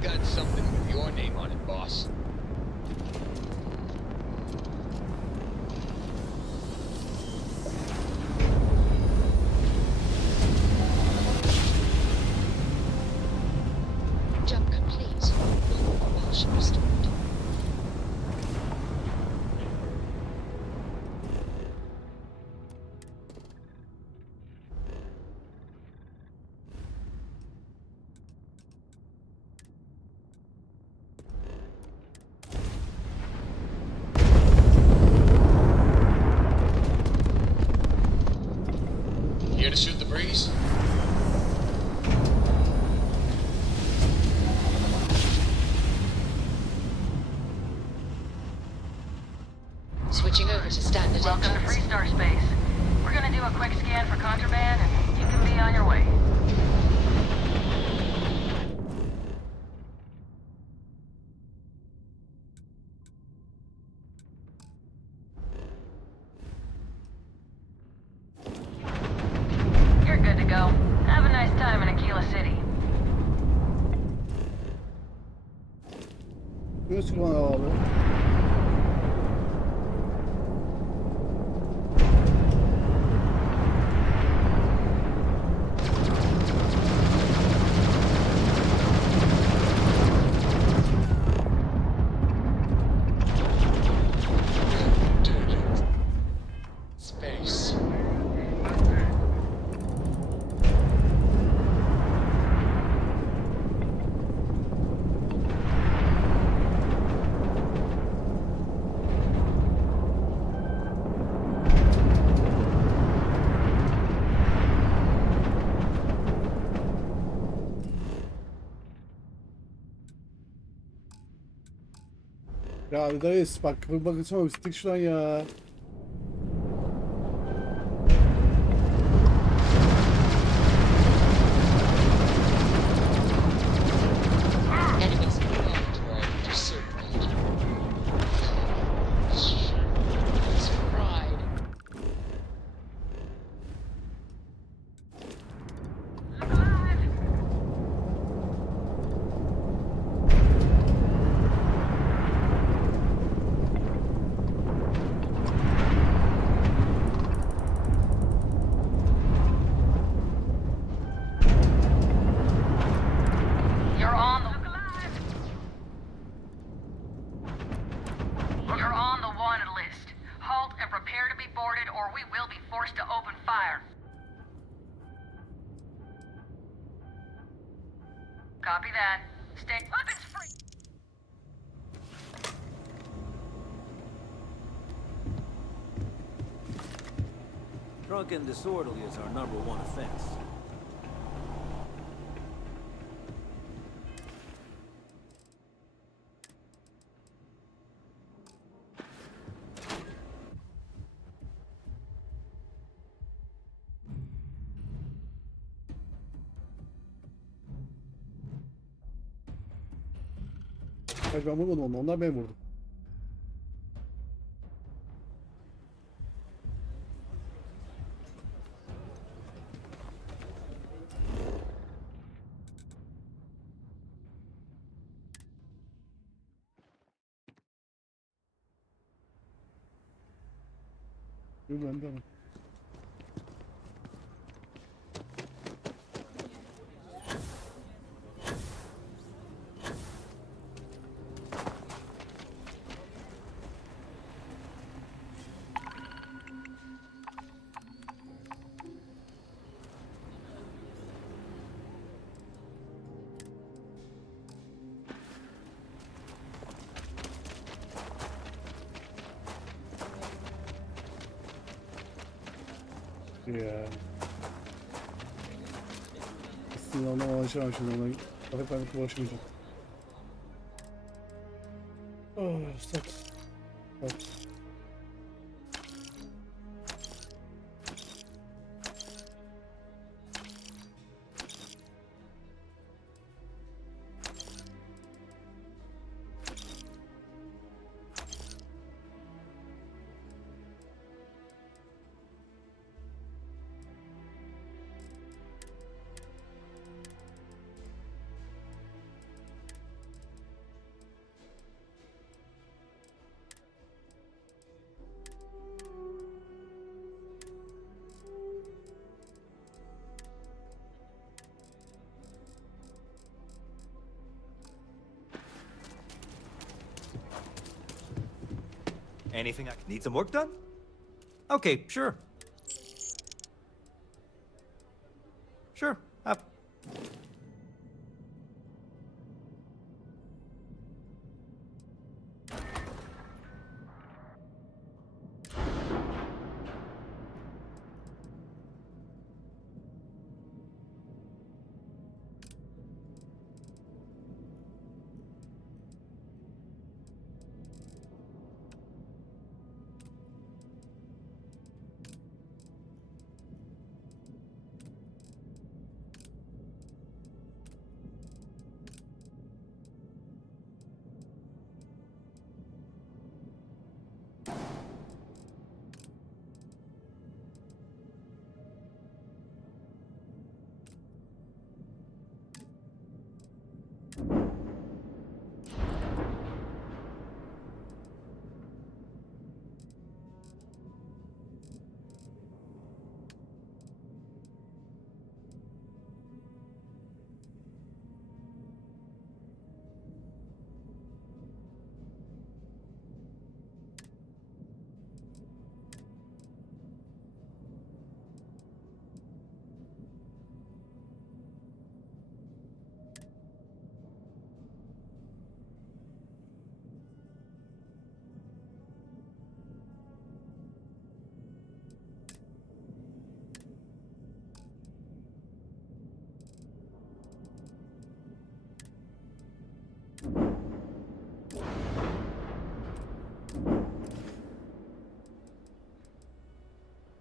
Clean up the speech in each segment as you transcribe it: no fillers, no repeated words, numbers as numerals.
I've got something with your name on it, boss. Jump complete. Normal propulsion restored. Here to shoot the breeze? Switching over to standard Welcome to engines. Freestar Space. We're gonna do a quick scan for contraband, and you can be on your way. You're good to go. Have a nice time in Aquila City. Göğüs kullanıyor abi. Space. Ya reis bak bakınsana bittik şuradan ya. Enemies beyond are discernment. It's pride. You're on the... You're on the wanted list. Halt and prepare to be boarded, or we will be forced to open fire. Copy that. Stay... Weapons free! Drunk and disorderly is our #1 offense. Bak ben vurmadım onu, onlar ben vurdum. Dur ben de ama. Ya. Aslında ona ulaşamam şimdi ona. Artık ben ulaşmayacağım. Oh, sat. Sat. Anything I can need some work done? Okay, sure. Sure.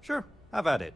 Sure. Have at it.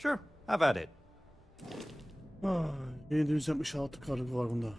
Sure. Have at it. 776 kargı var bunda.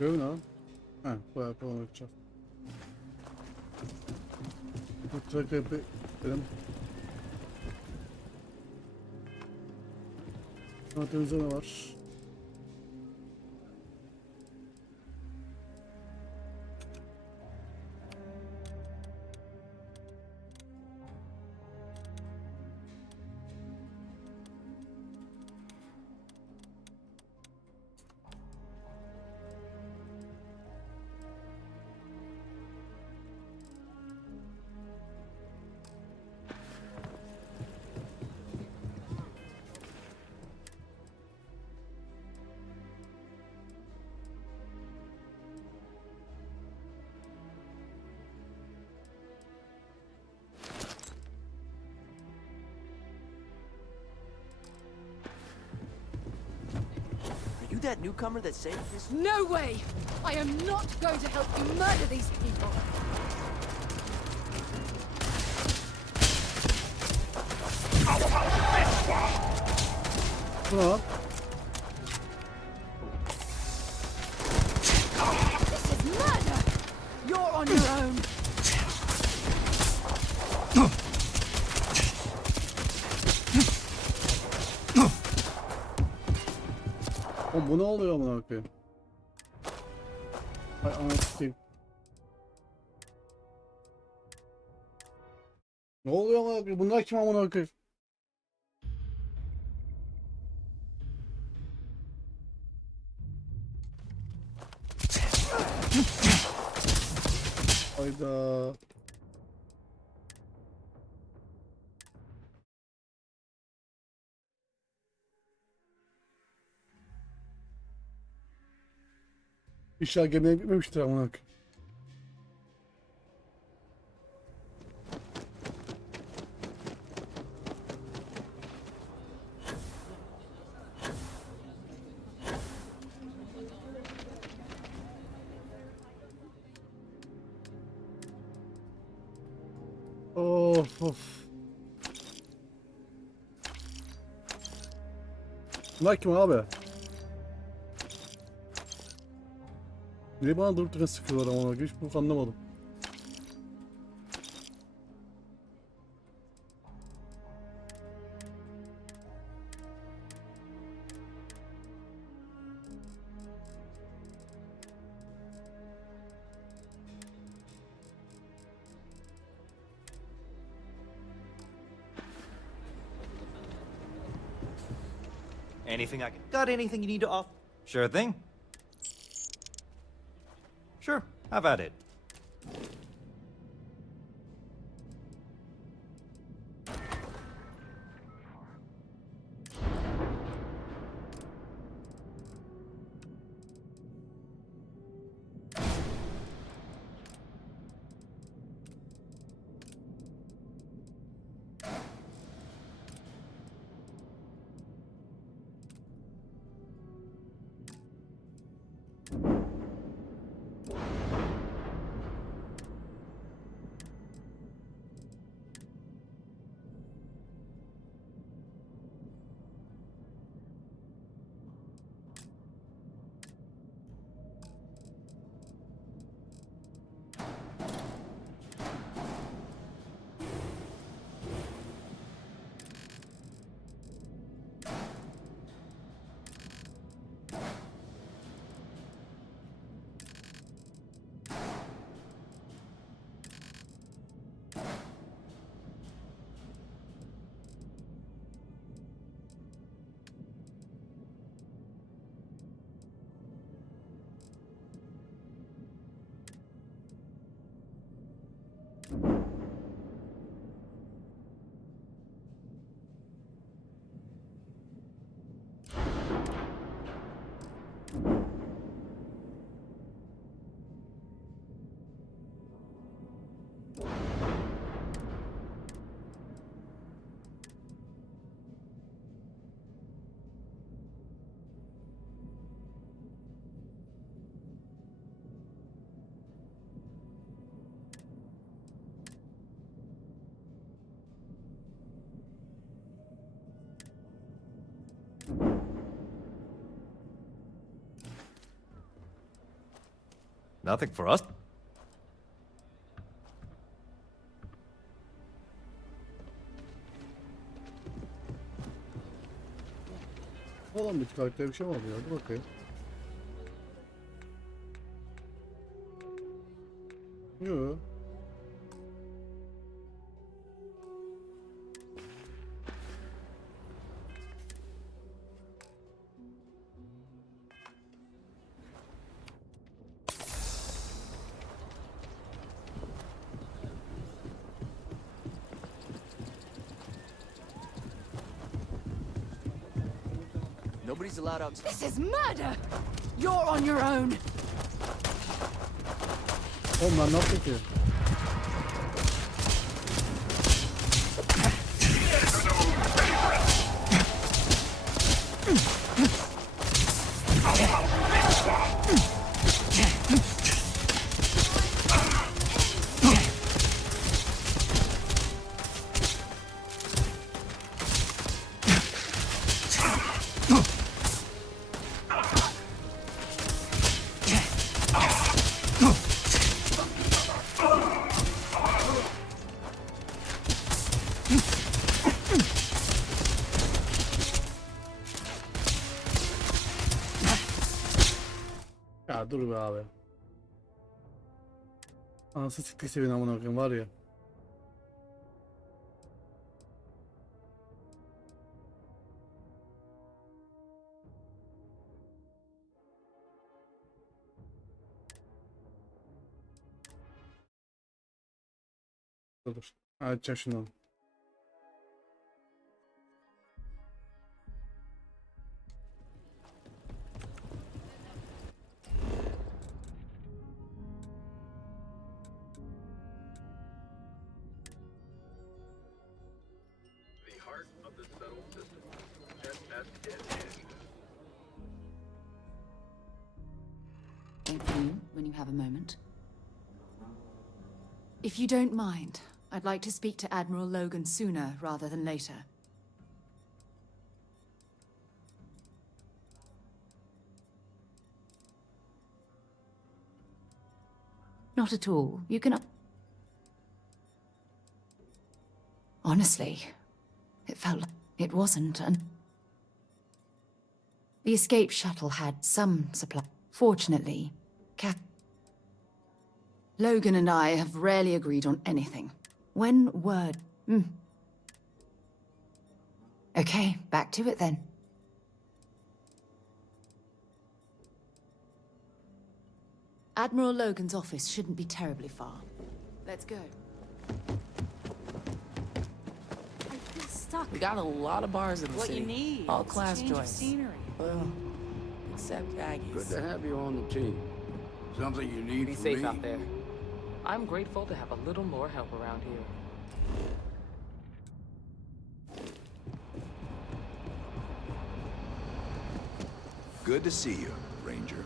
Gördün ha? Ha, bayağı falan bakacağız. Bu tracker benim. Temizleme var. Are you that newcomer that saved this? No way! I am not going to help you murder these people! Bu ne lan? This is murder! You're on your own! Oğlum bu ne oluyor amına koyayım? Hay anasını. Ne oluyor amına koyayım? Bunlar kim amına koyayım? Hayda. İnşallah gemiye bitmemiştir amına koyayım. Of of. Bunlar kim abi? Niye bana durup dururken sıkıyorlar amına koyayım? Hiç bunu anlamadım. Anything I can... Got anything you need to offer? Sure thing. Sure, have at it. Nothing for us. Falan bir karakter bir şey var ya. Hadi bakayım. Yok. Nobody's allowed outside. This is murder! You're on your own. Oğlum ben ne yaptım ki? Ya dur be abi. Anası siktiyse beni amına koyayım var ya. Dur. Açacağım şunu. Thank you, when you have a moment. If you don't mind, I'd like to speak to Admiral Logan sooner rather than later. Not at all. You can... Honestly, it felt like it wasn't, and... The escape shuttle had some supply. Fortunately, Logan and I have rarely agreed on anything. When word... Okay, back to it then. Admiral Logan's office shouldn't be terribly far. Let's go. I feel stuck. We got a lot of bars in the What city. you need? All is a class change of joints. scenery. Well, except Aggies. Good to have you on the team. Something you need Be from safe me? out there. I'm grateful to have a little more help around here. Good to see you, Ranger.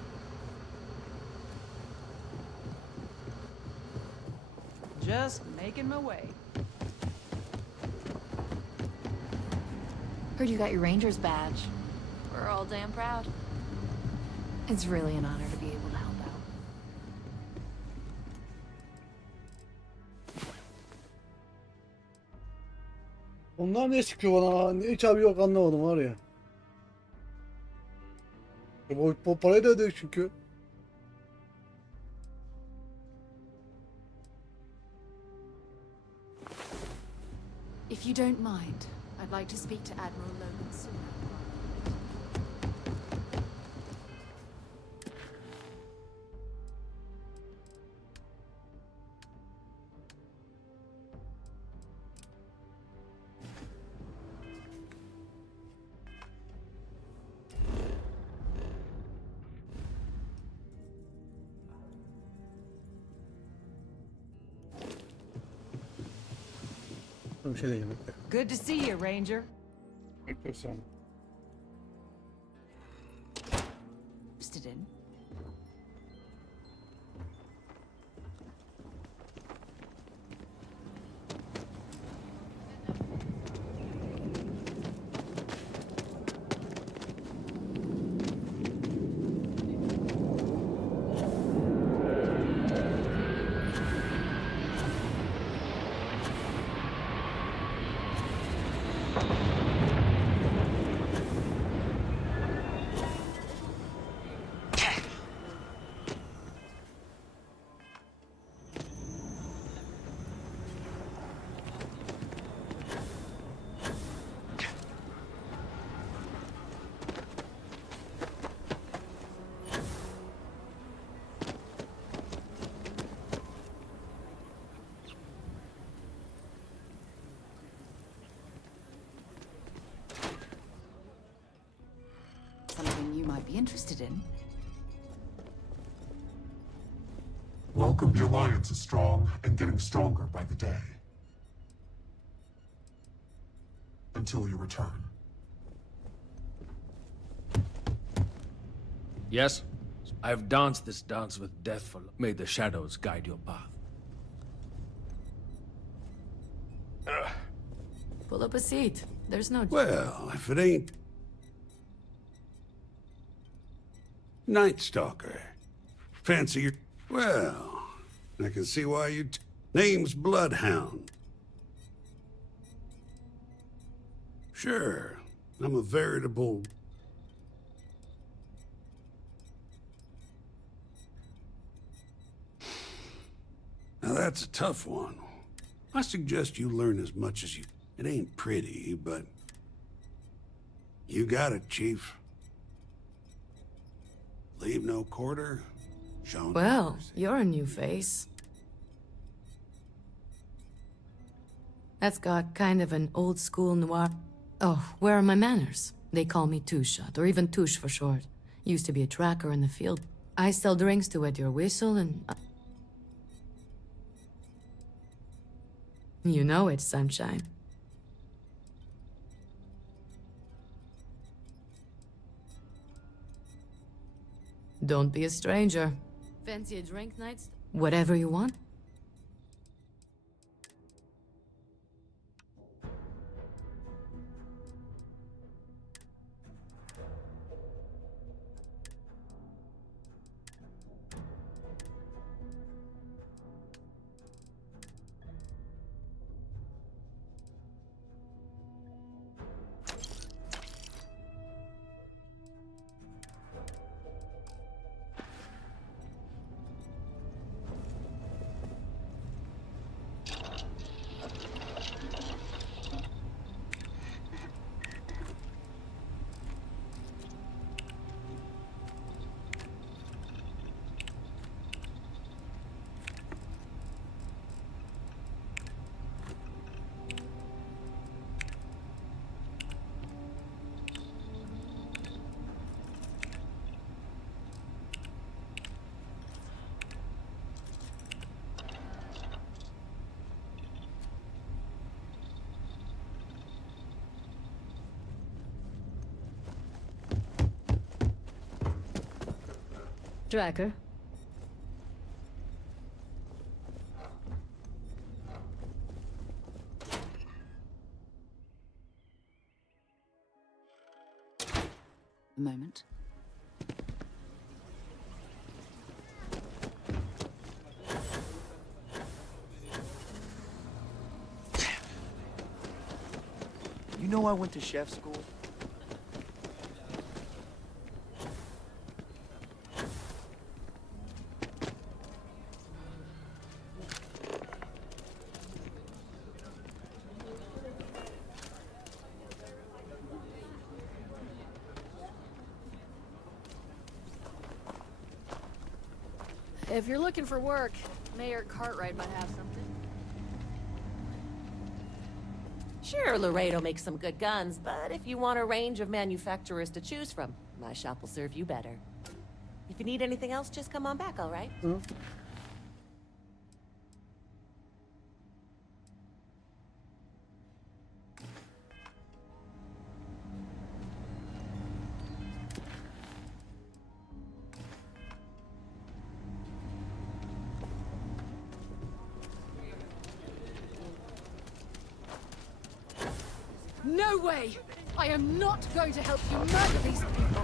Just making my way. Heard you got your Ranger's badge. We're all damn proud. It's really an honor to be able to help out. Onlar ne sıkıyor bana? Hiç abi yok anlamadım var ya. Bu parayı da ödüyor çünkü. If you don't mind, I'd like to speak to Admiral Logan sooner. Bir şey diyeceğim. Bekle. Good to see you, Ranger. Bekle sen. Interested in. might be interested in. Welcome. The Alliance is strong and getting stronger by the day. Until you return. Yes? I've danced this dance with death for... May the shadows guide your path. Pull up a seat. There's no... Well, if it ain't... Night Stalker. Fancy your... Well, I can see why you... Name's Bloodhound. Sure, I'm a veritable... Now that's a tough one. I suggest you learn as much as you... It ain't pretty, but... You got it, Chief. Leave no quarter, show no Well, mercy. you're a new face. That's got kind of an old school noir... Oh, where are my manners? They call me Two-Shot, or even Touche for short. Used to be a tracker in the field. I sell drinks to wet your whistle and... You know it, sunshine. Don't be a stranger. Fancy a drink night? Whatever you want. Tracker. A moment. You know I went to chef school? If you're looking for work, Mayor Cartwright might have something. Sure, Laredo makes some good guns, but if you want a range of manufacturers to choose from, my shop will serve you better. If you need anything else, just come on back, all right? No way! I am not going to help you murder these people!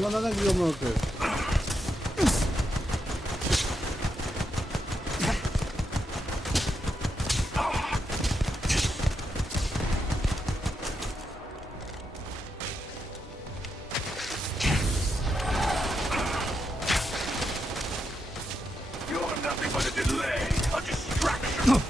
Bunlar nereden gidiyor bunu okuyor? You're nothing but a delay, a distraction.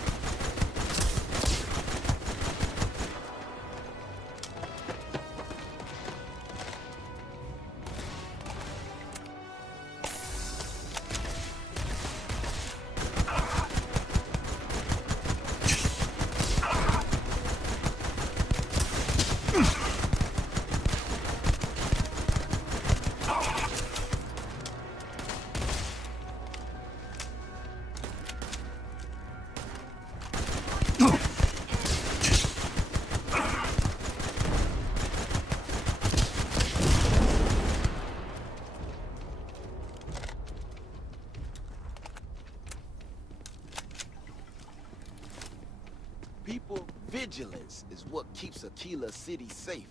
People vigilance is what keeps Aquila City safe.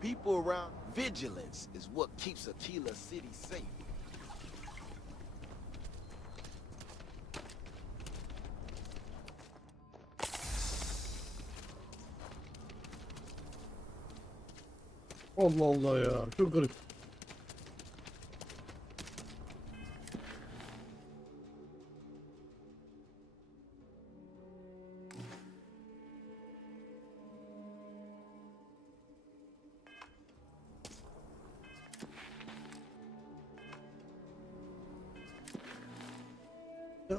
People around vigilance is what keeps Aquila City safe. Allah Allah ya. Çok garip.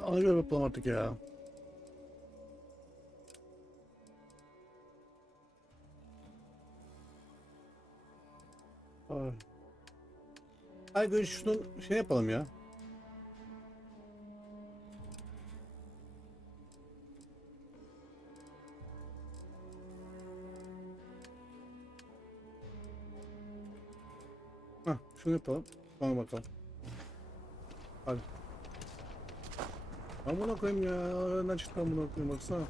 Ana görev yapalım artık ya. Ay gün şunu şey yapalım ya. Hah, şunu yapalım. Sonra bakalım. Hadi. Amına koyayım ya. Nereden çıktı amına koyayım baksana.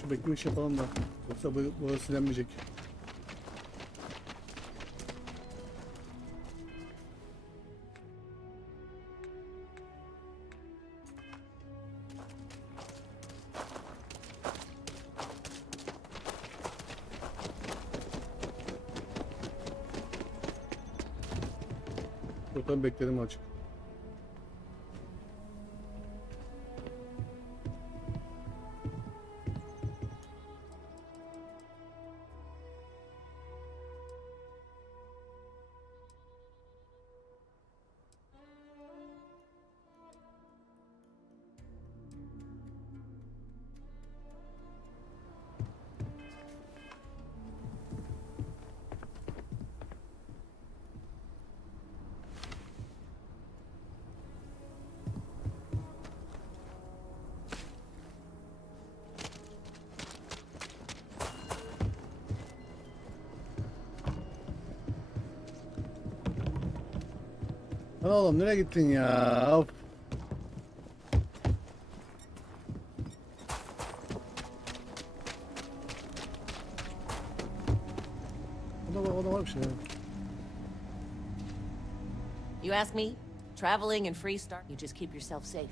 Şu bekleme iş yapalım da. Yoksa burası silenmeyecek. Buradan beklerim açık. Lan oğlum nereye gittin ya? Of. O da var bir şey. You ask me? Traveling and free start, you just keep yourself safe.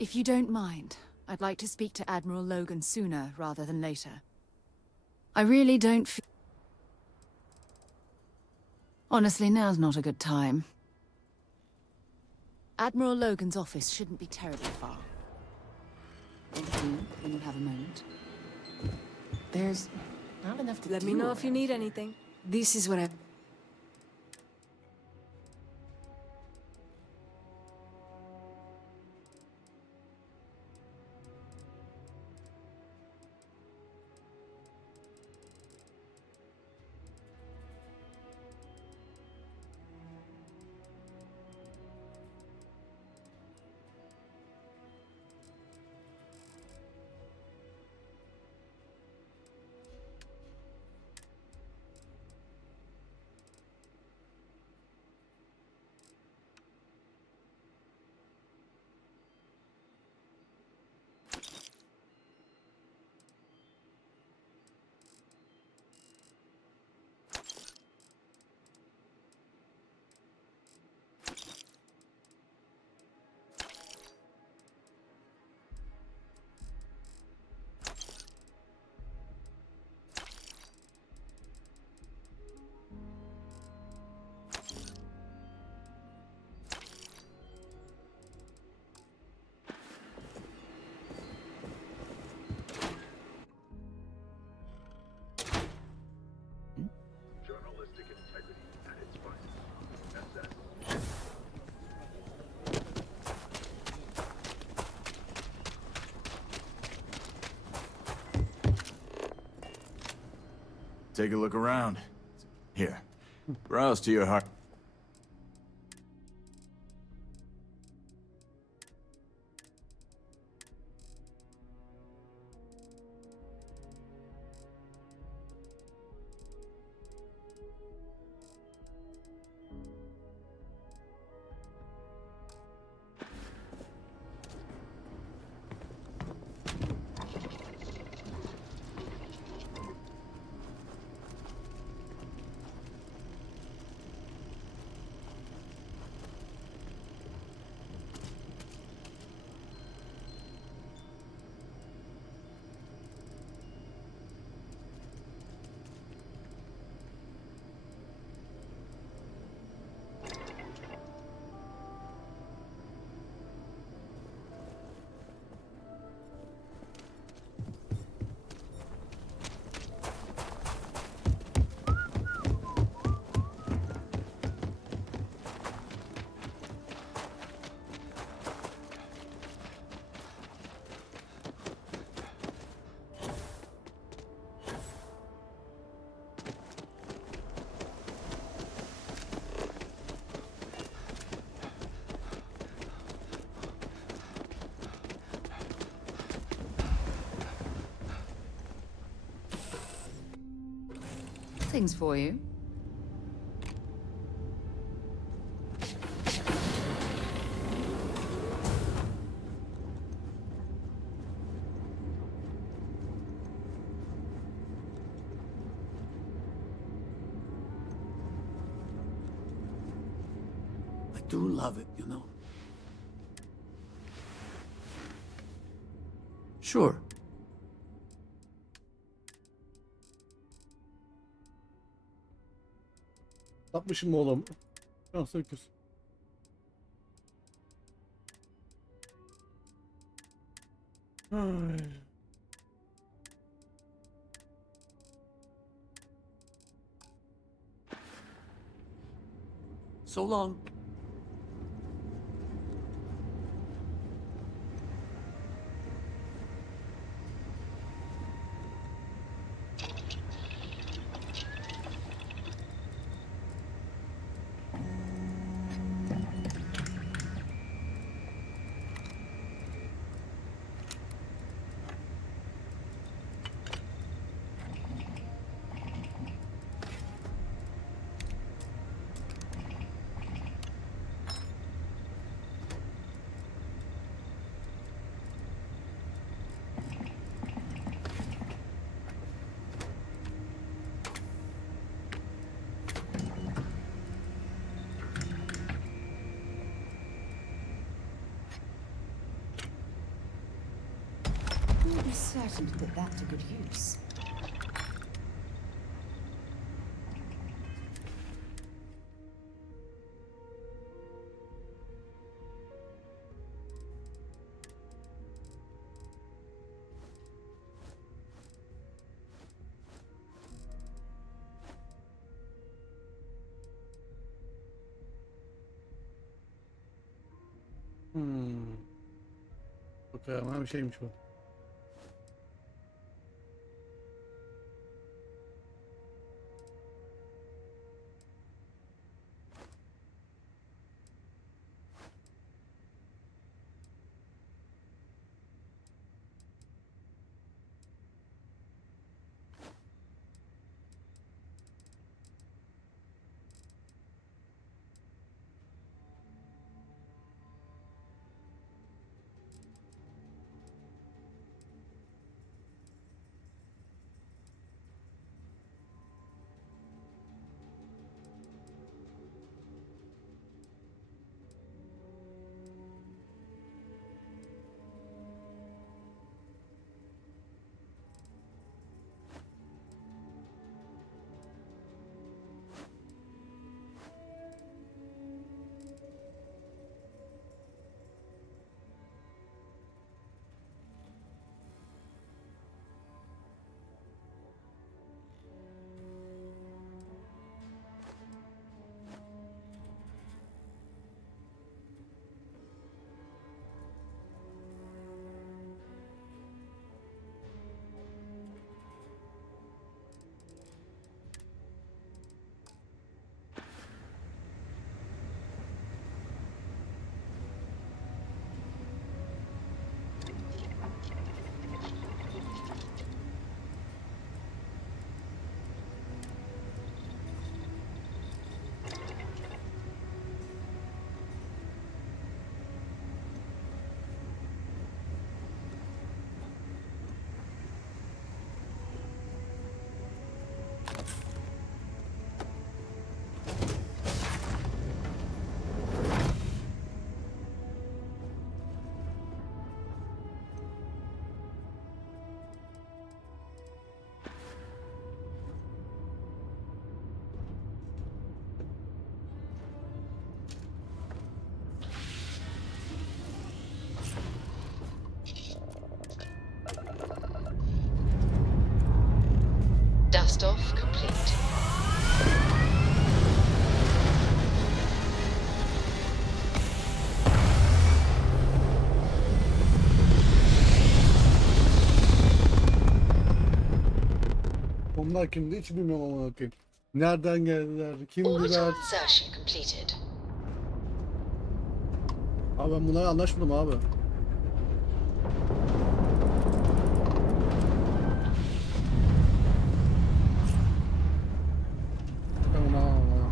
If you don't mind, I'd like to speak to Admiral Logan sooner rather than later. I really don't feel... Honestly, now's not a good time. Admiral Logan's office shouldn't be terribly far. If you have a moment. There's not enough to Let me know if you need anything. This is what I... take a look around. Here, browse to your heart. Things for you. I do love it, you know. Sure. Yapmışım oğlum. Şansa küs. Ay. So long. Who would be certain to put that to good use? Bakalım bir şeymiş bu. Blastoff complete. Onlar kimdi hiç bilmiyorum ama bakayım. Nereden geldiler? Kimdiler? Orbital insertion completed. Abi ben bunlarla anlaşmadım abi. Tamam.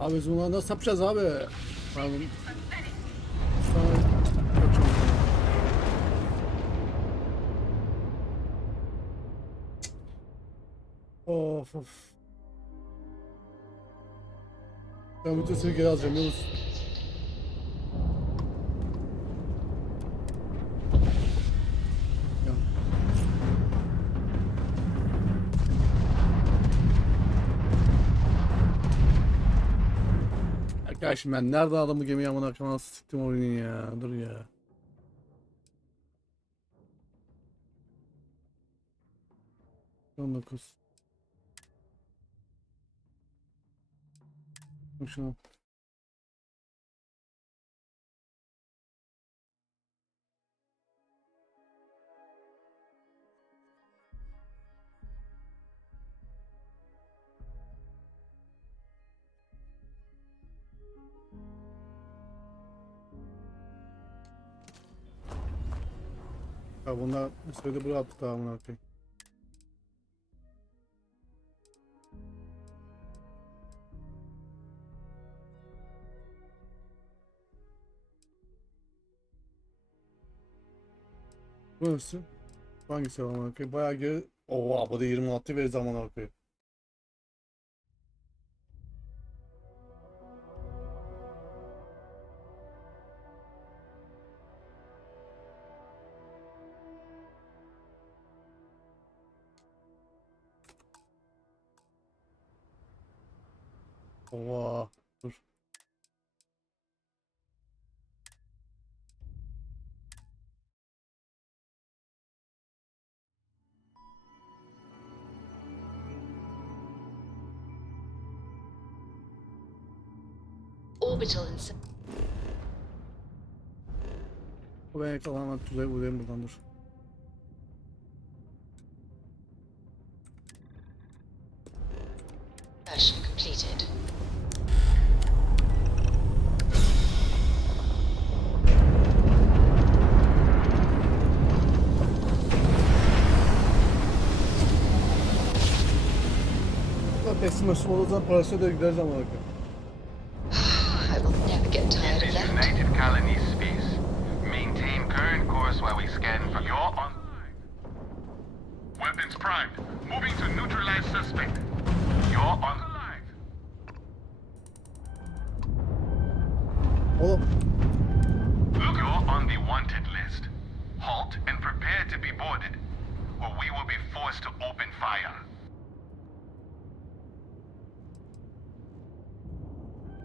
Abi biz bunları nasıl yapacağız abi? Abi. Of. Ben bütün seni geri alacağım Yunus. Ya. Arkadaşım ben nereden adamı gemiye amına koyayım nasıl siktim oyunu ya. Dur ya. On dokuz. Şunu. Ya bunlar bu sırada buraya attık daha amına koyayım. Bu nasıl? Hangisi amına koyayım? Bayağı geri. Oo bu da 26 ve zaman koyayım. Oha. Dur. Orbital insertion. O ben yakalanmak tuzaya vurayım buradan dur. Completed. Teslim olsun olduğu zaman parasıyla da gideriz ama bakayım. I will never get tired of that. Native colony space. Maintain current course while we scan for your on. Weapons primed. Moving to neutralize suspect. You're on alive. Oğlum. Look, you're on the wanted list. Halt and prepare to be boarded, or we will be forced to open fire.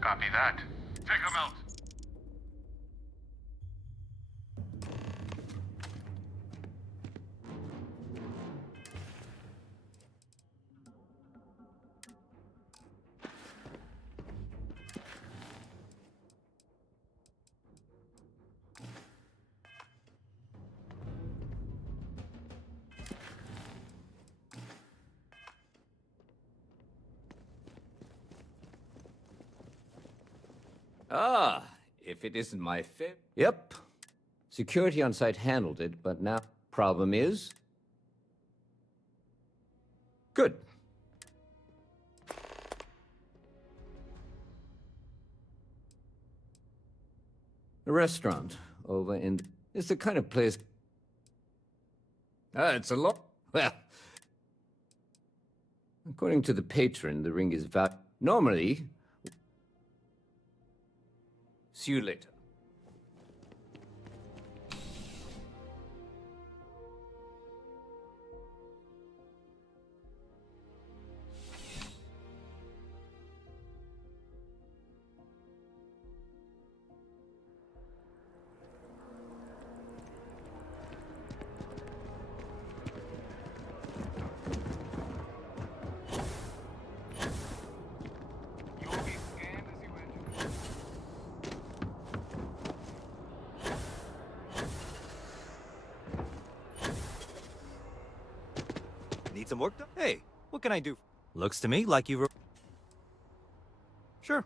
Copy that. Take him out. Ah, if it isn't my fib. Yep. Security on site handled it, but now problem is... Good. A restaurant over in... It's the kind of place... Ah, it's a lot... Well... According to the patron, the ring is normally... See you later. Need some work done? Hey, what can I do? Looks to me like you were... Sure.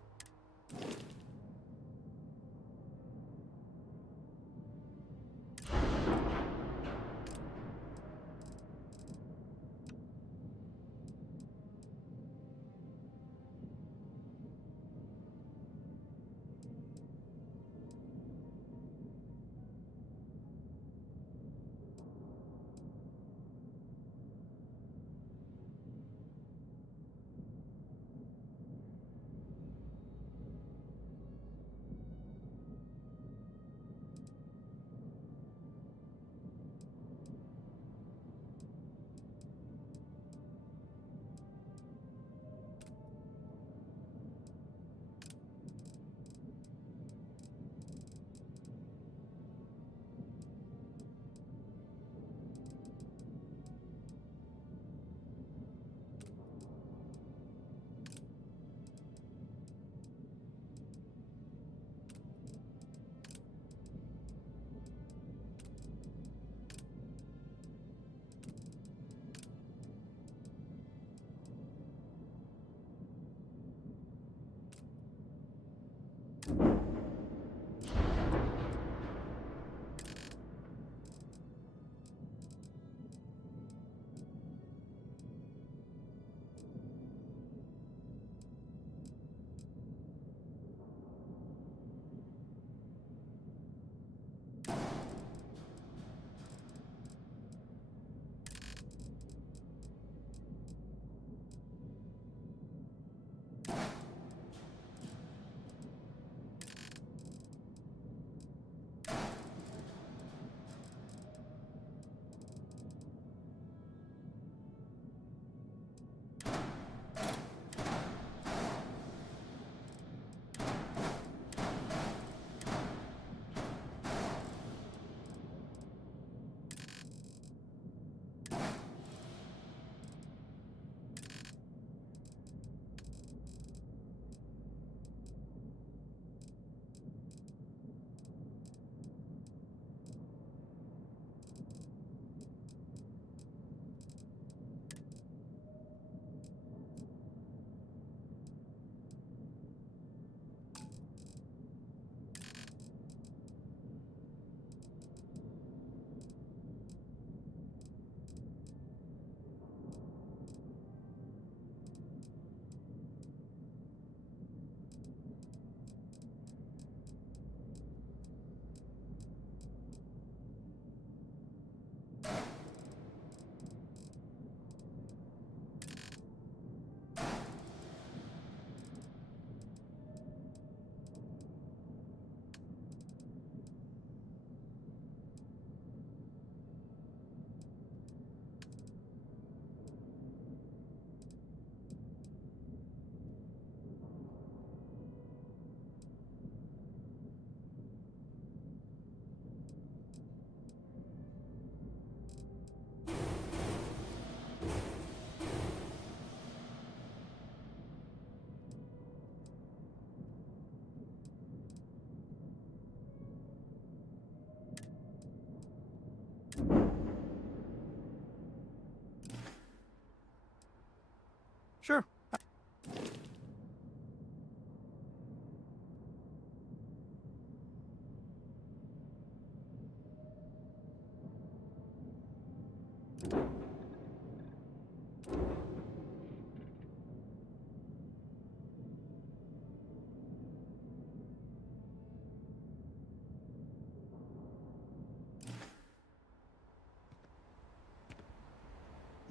Sure.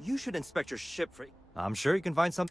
You should inspect your ship for... I'm sure you can find some...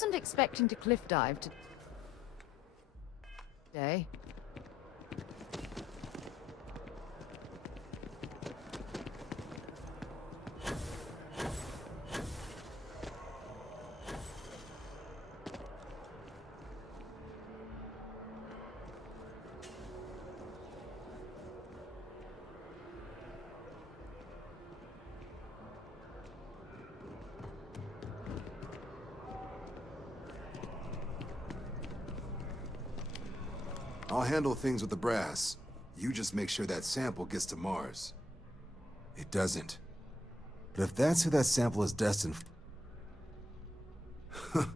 wasn't expecting to cliff dive today. I'll handle things with the brass. You just make sure that sample gets to Mars. It doesn't. But if that's who that sample is destined for...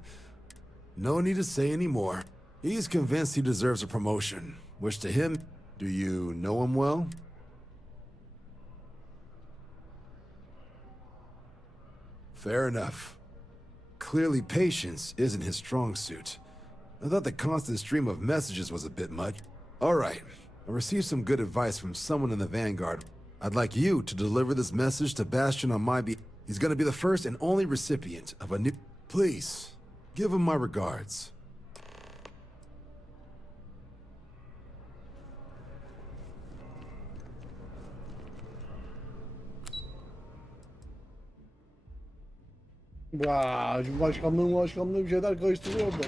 No need to say any more. He's convinced he deserves a promotion, which to him... Do you know him well? Fair enough. Clearly patience isn't his strong suit. I thought the constant stream of messages was a bit much. All right, I received some good advice from someone in the Vanguard. I'd like you to deliver this message to Bastion on my behalf. He's gonna be the first and only recipient of a new... Please, give him my regards. Vay, Cumhurbaşkanlığı bir şeyler karıştırıyor orada.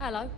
Hello.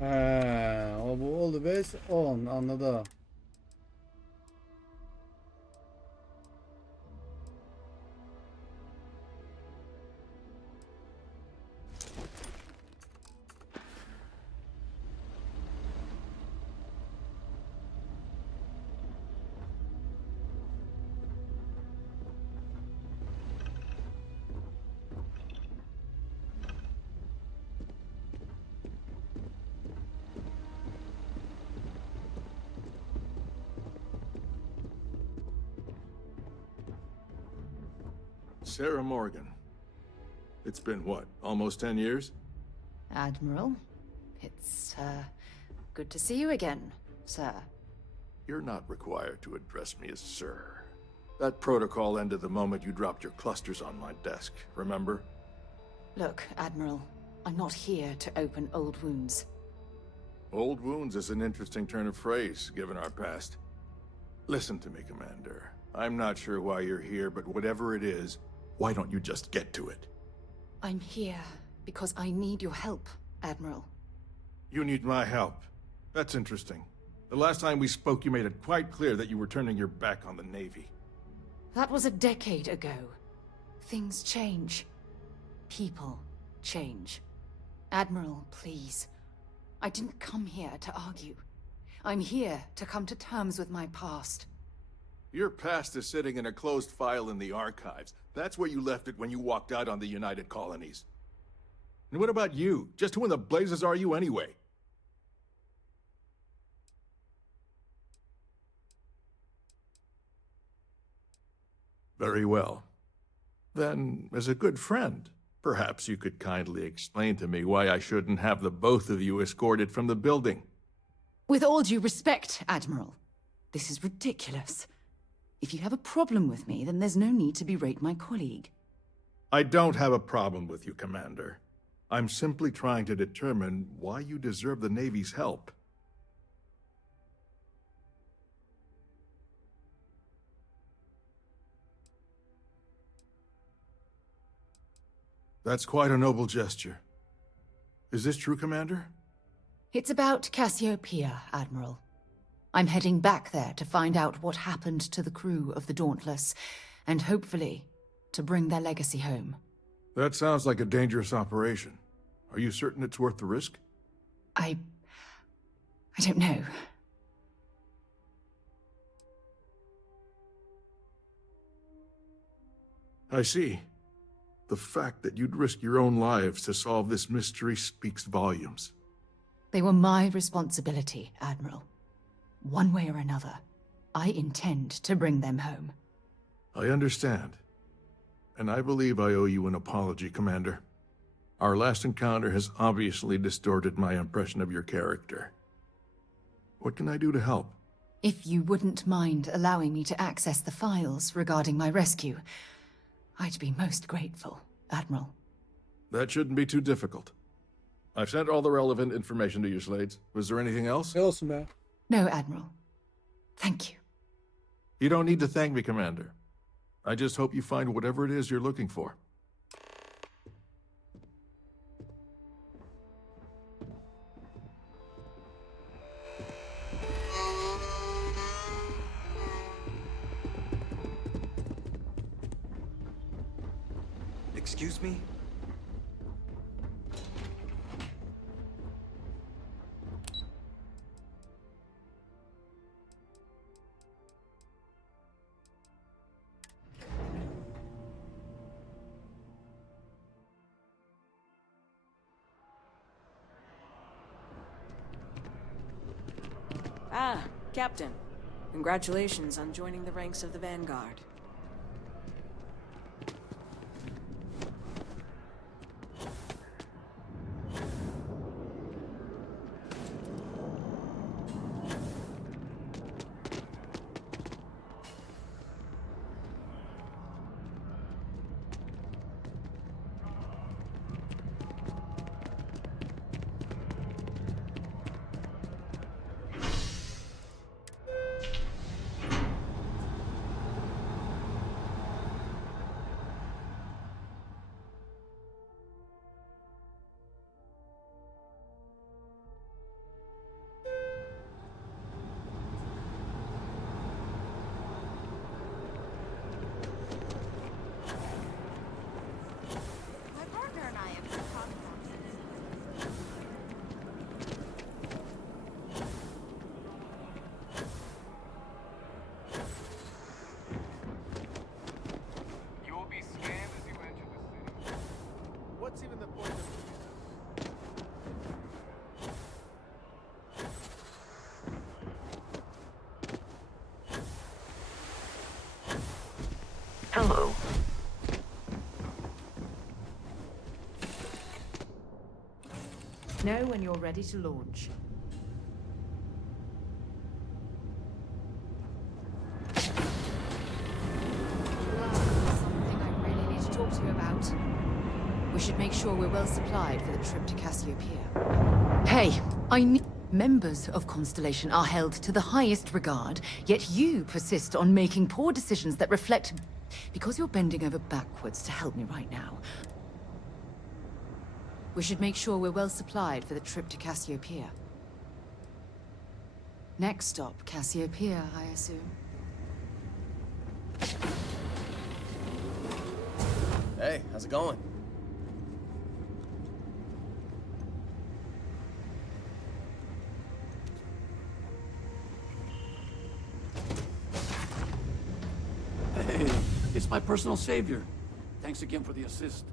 He, o bu oldu 5 10 anladım. Sarah Morgan. It's been what, almost 10 years? Admiral, it's, good to see you again, sir. You're not required to address me as sir. That protocol ended the moment you dropped your clusters on my desk, remember? Look, Admiral, I'm not here to open old wounds. Old wounds is an interesting turn of phrase, given our past. Listen to me, Commander. I'm not sure why you're here, but whatever it is, why don't you just get to it? I'm here because I need your help, Admiral. You need my help. That's interesting. The last time we spoke, you made it quite clear that you were turning your back on the Navy. That was a decade ago. Things change. People change. Admiral, please. I didn't come here to argue. I'm here to come to terms with my past. Your past is sitting in a closed file in the archives. That's where you left it when you walked out on the United Colonies. And what about you? Just who in the blazes are you anyway? Very well. Then, as a good friend, perhaps you could kindly explain to me why I shouldn't have the both of you escorted from the building. With all due respect, Admiral, this is ridiculous. If you have a problem with me, then there's no need to berate my colleague. I don't have a problem with you, Commander. I'm simply trying to determine why you deserve the Navy's help. That's quite a noble gesture. Is this true, Commander? It's about Cassiopeia, Admiral. I'm heading back there to find out what happened to the crew of the Dauntless, and hopefully, to bring their legacy home. That sounds like a dangerous operation. Are you certain it's worth the risk? I don't know. I see. The fact that you'd risk your own lives to solve this mystery speaks volumes. They were my responsibility, Admiral. One way or another, I intend to bring them home. I understand. And I believe I owe you an apology, Commander. Our last encounter has obviously distorted my impression of your character. What can I do to help? If you wouldn't mind allowing me to access the files regarding my rescue, I'd be most grateful, Admiral. That shouldn't be too difficult. I've sent all the relevant information to you, Slades. Was there anything else? No, Admiral. Thank you. You don't need to thank me, Commander. I just hope you find whatever it is you're looking for. Excuse me? Ah, Captain. Congratulations on joining the ranks of the Vanguard. What's even the point of Hello. Know when you're ready to launch. Something I really need to talk to you about. We should make sure we're well supplied for the trip to Cassiopeia. Hey, I need... Members of Constellation are held to the highest regard, yet you persist on making poor decisions that reflect... Because you're bending over backwards to help me right now. We should make sure we're well supplied for the trip to Cassiopeia. Next stop, Cassiopeia, I assume. Hey, how's it going? Hey, it's my personal savior. Thanks again for the assist.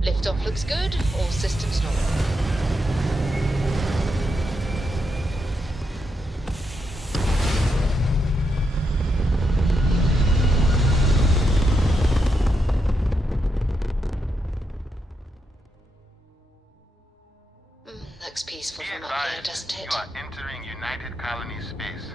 Liftoff looks good. All systems normal. Looks peaceful from up here, doesn't it? You are entering United Colony space.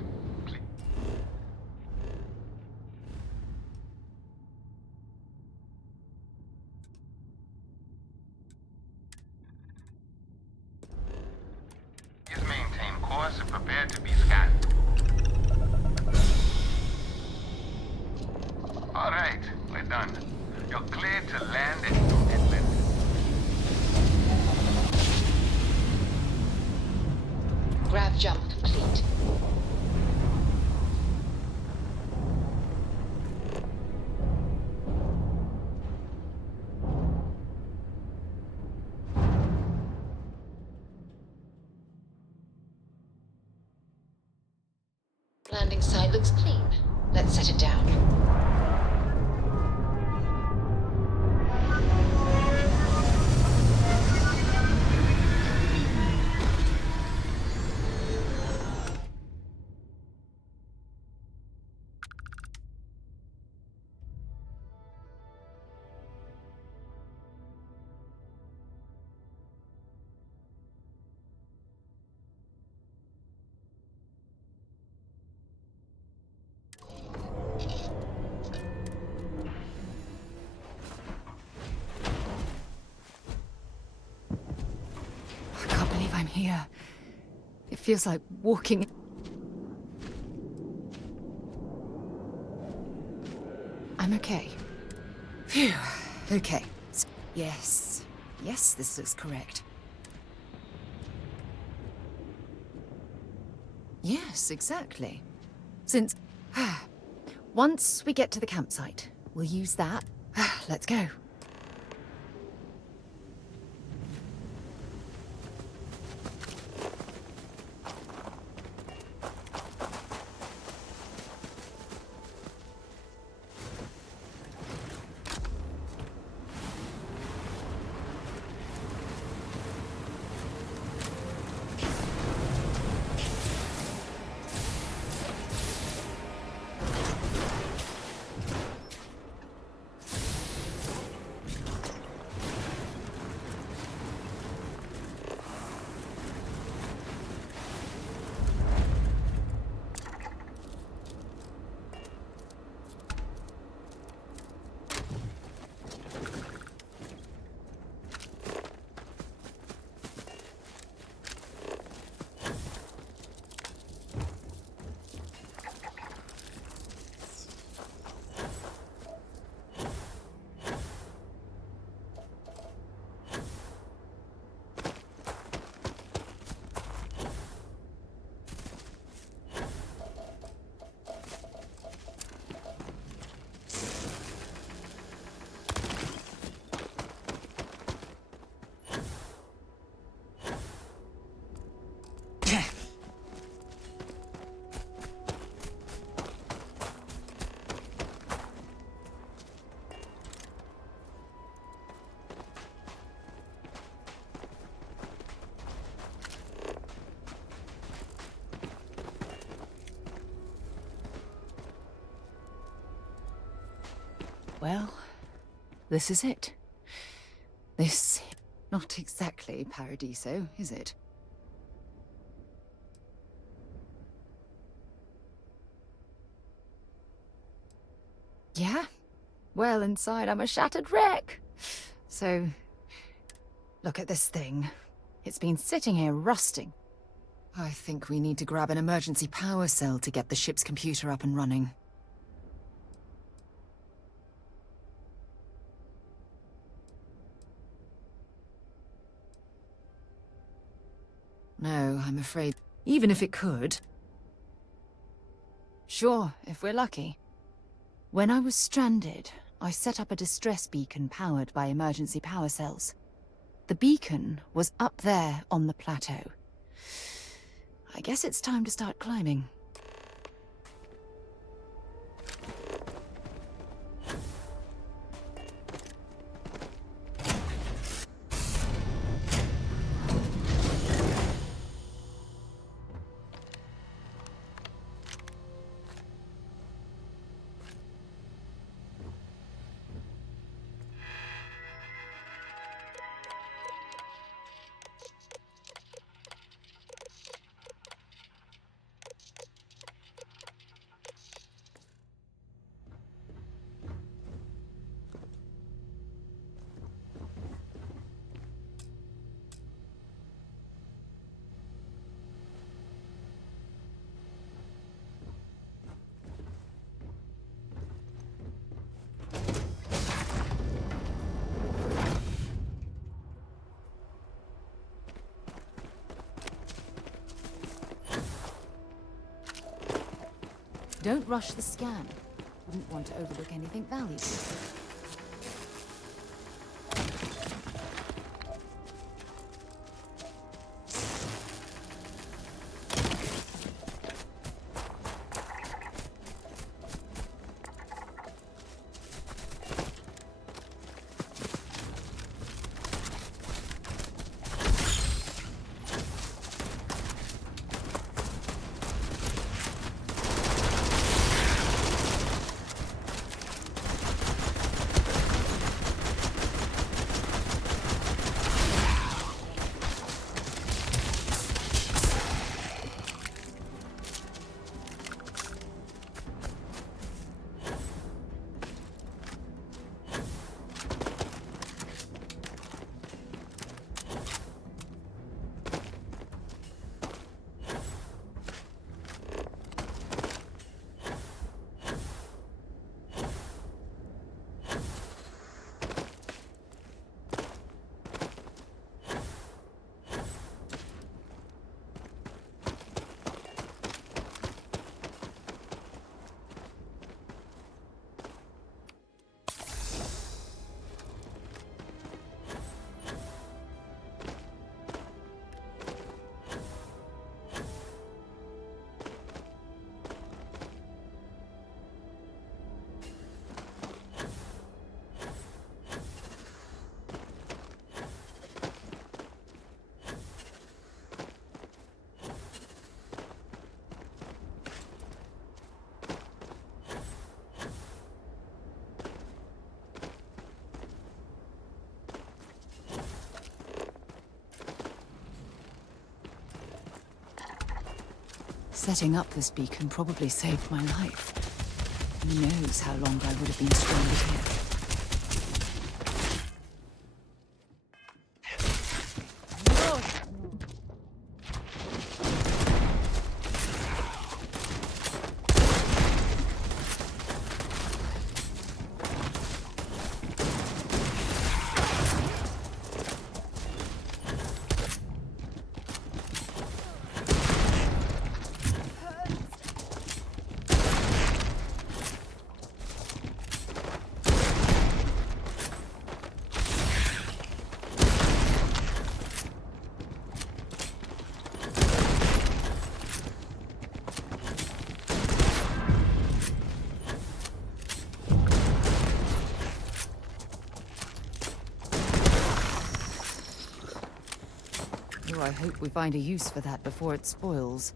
prepare to be scanned. All right, we're done. You're cleared to land in Edmund. Grav jump complete. Landing site looks clean. Let's set it down. I can't believe I'm here. It feels like walking. I'm okay. Phew. Okay. Yes. Yes, this looks correct. Yes, exactly. Since... Once we get to the campsite, we'll use that. Let's go. Well, this is it. This... not exactly Paradiso, is it? Yeah? Well, inside I'm a shattered wreck. So... look at this thing. It's been sitting here rusting. I think we need to grab an emergency power cell to get the ship's computer up and running. No, I'm afraid. Even if it could... Sure, if we're lucky. When I was stranded, I set up a distress beacon powered by emergency power cells. The beacon was up there on the plateau. I guess it's time to start climbing. Don't rush the scan. Wouldn't want to overlook anything valuable. Setting up this beacon probably saved my life. Who knows how long I would have been stranded here. I hope we find a use for that before it spoils.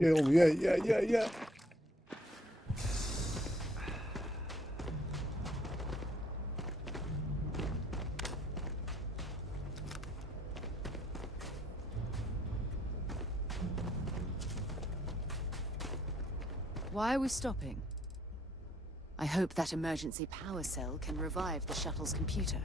Yeah. Why are we stopping? I hope that emergency power cell can revive the shuttle's computer.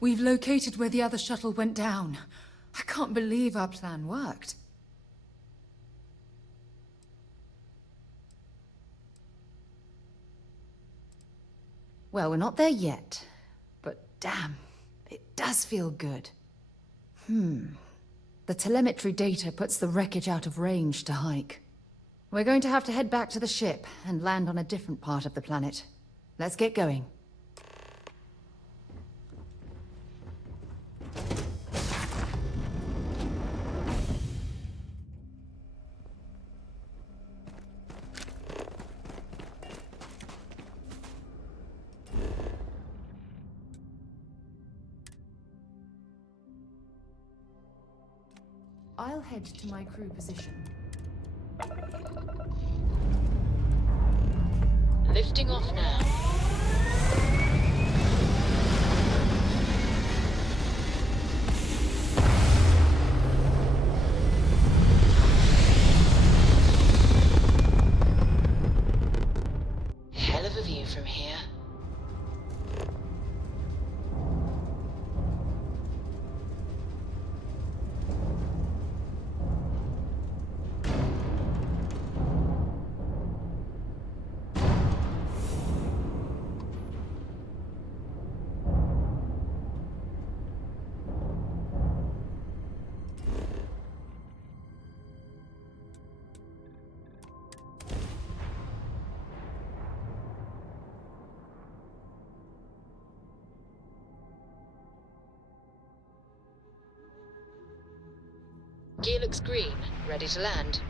We've located where the other shuttle went down. I can't believe our plan worked. Well, we're not there yet. But damn, it does feel good. The telemetry data puts the wreckage out of range to hike. We're going to have to head back to the ship and land on a different part of the planet. Let's get going. I'll head to my crew position. Lifting off now. Hell of a view from here. Gear looks green, ready to land.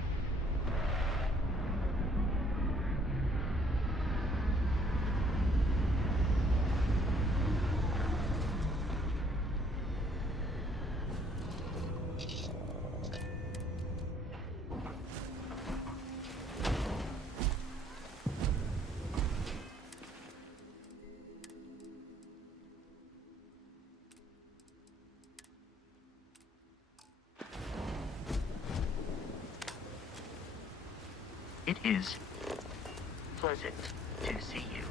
It is pleasant to see you.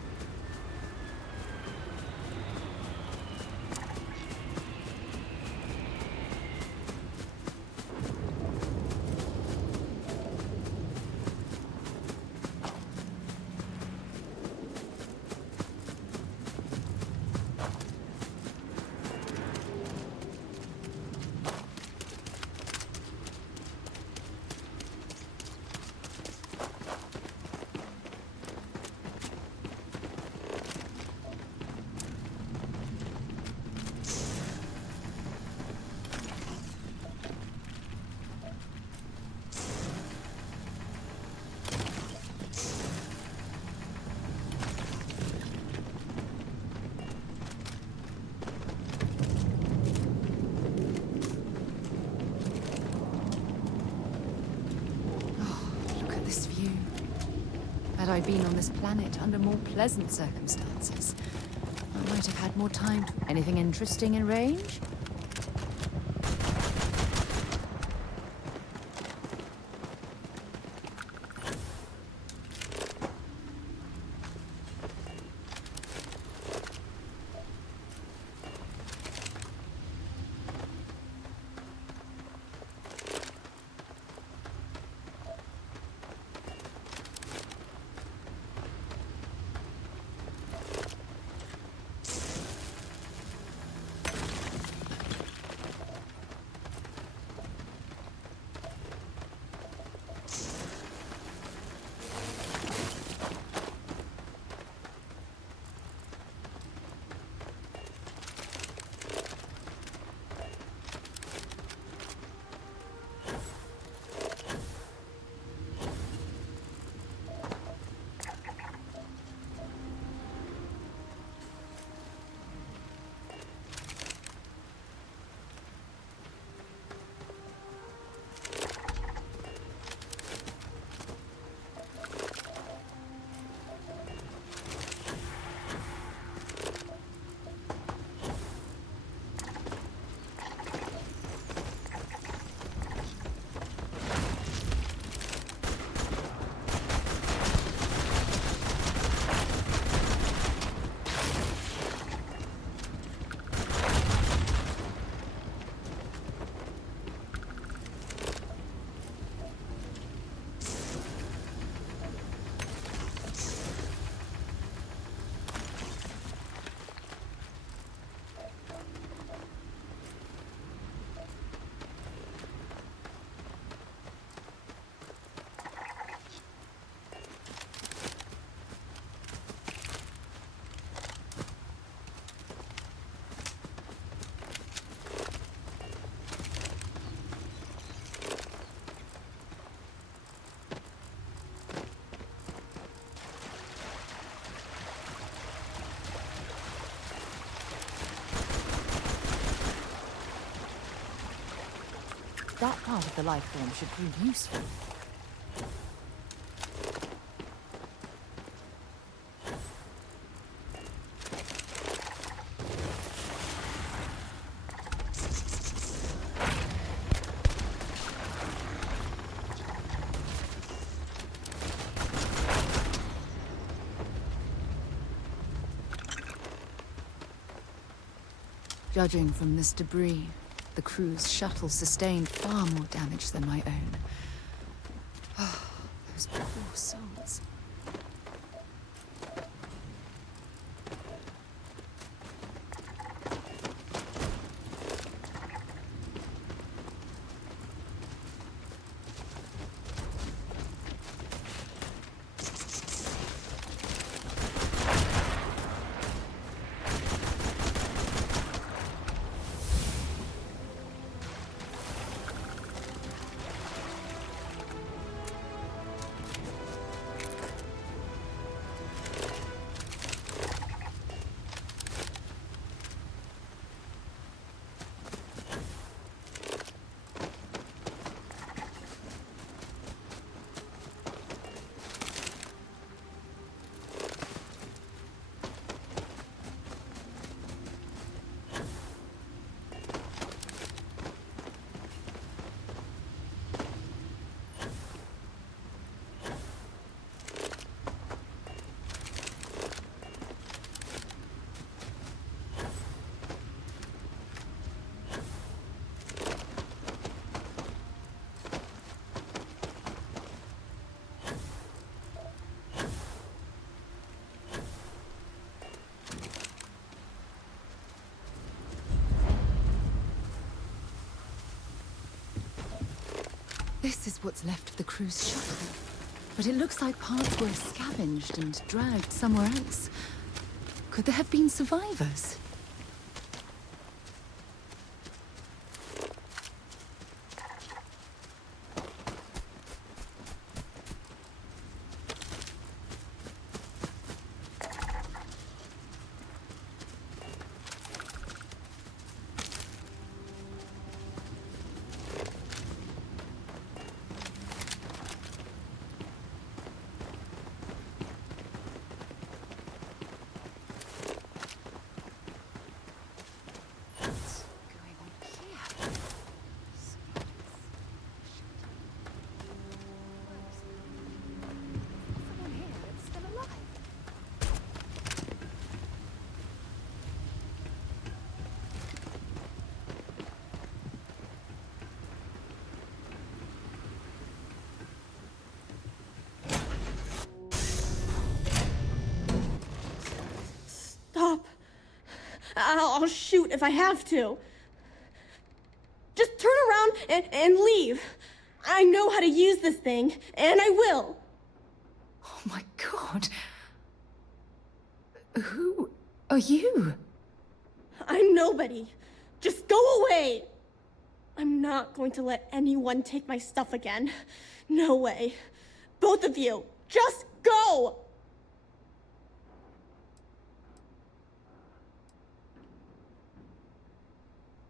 Had I been on this planet under more pleasant circumstances, I might have had more time to... Anything interesting in range? That part of the life form should prove useful. Judging from this debris, the crew's shuttle sustained far more damage than my own. Oh, those poor souls. This is what's left of the cruise shuttle. But it looks like parts were scavenged and dragged somewhere else. Could there have been survivors? Stop. I'll shoot if I have to. Just turn around and leave. I know how to use this thing, and I will. Oh my god. Who are you? I'm nobody. Just go away. I'm not going to let anyone take my stuff again. No way. Both of you, just go!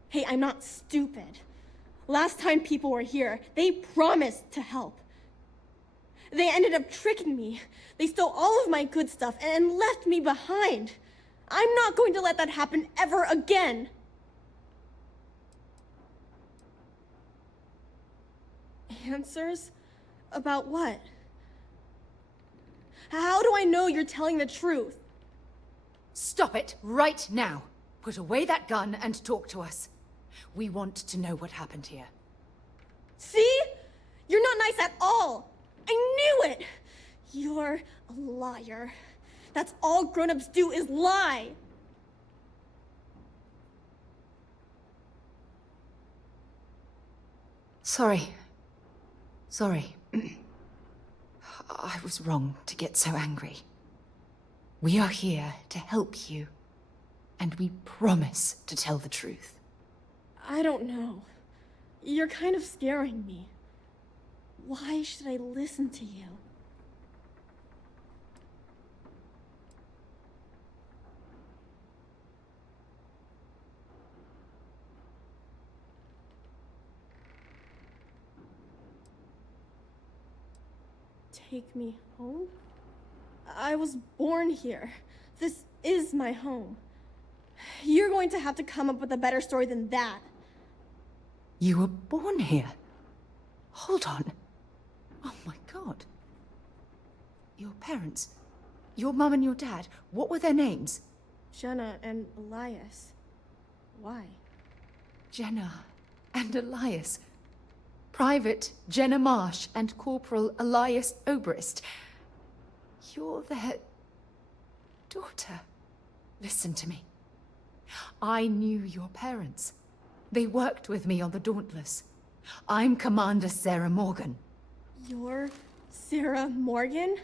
Hey, I'm not stupid. Last time people were here, they promised to help. They ended up tricking me. They stole all of my good stuff and left me behind. I'm not going to let that happen ever again. Answers? About what? How do I know you're telling the truth? Stop it right now. Put away that gun and talk to us. We want to know what happened here. See? You're not nice at all. I knew it. You're a liar. That's all grown-ups do is lie. Sorry. I was wrong to get so angry. We are here to help you, and we promise to tell the truth. I don't know. You're kind of scaring me. Why should I listen to you? take me home? I was born here. This is my home. You're going to have to come up with a better story than that. You were born here? Hold on. Oh my god. Your parents, your mum and your dad, what were their names? Jenna and Elias. Why? Jenna and Elias. Private Jenna Marsh and Corporal Elias Obrist. You're their daughter. Listen to me. I knew your parents. They worked with me on the Dauntless. I'm Commander Sarah Morgan. You're Sarah Morgan?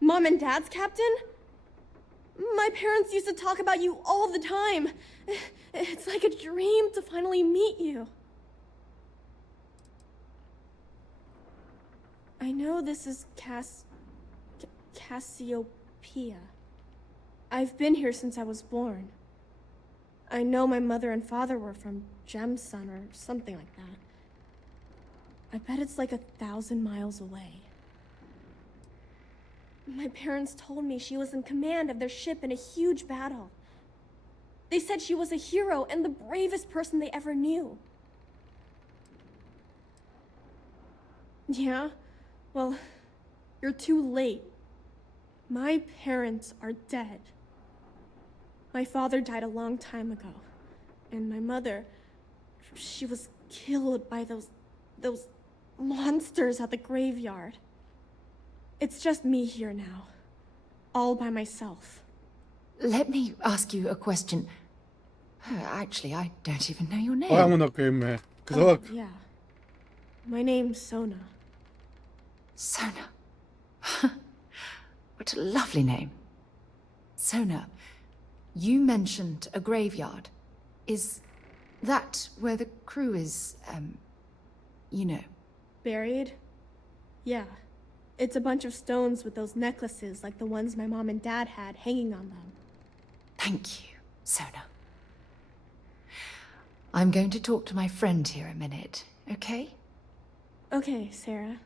Mom and Dad's captain? My parents used to talk about you all the time. It's like a dream to finally meet you. I know this is Cassiopeia. I've been here since I was born. I know my mother and father were from Gemsun or something like that. I bet it's like 1,000 miles away. My parents told me she was in command of their ship in a huge battle. They said she was a hero and the bravest person they ever knew. Yeah? Well, you're too late. My parents are dead. My father died a long time ago. And my mother, she was killed by those monsters at the graveyard. It's just me here now. All by myself. Let me ask you a question. Actually, I don't even know your name. Vay amına koyayım be. Kıza bak. Yeah. My name's Sona. Sona. What a lovely name. Sona, you mentioned a graveyard. Is that where the crew is, you know? Buried? Yeah. It's a bunch of stones with those necklaces like the ones my mom and dad had hanging on them. Thank you, Sona. I'm going to talk to my friend here a minute, okay? Okay, Sarah.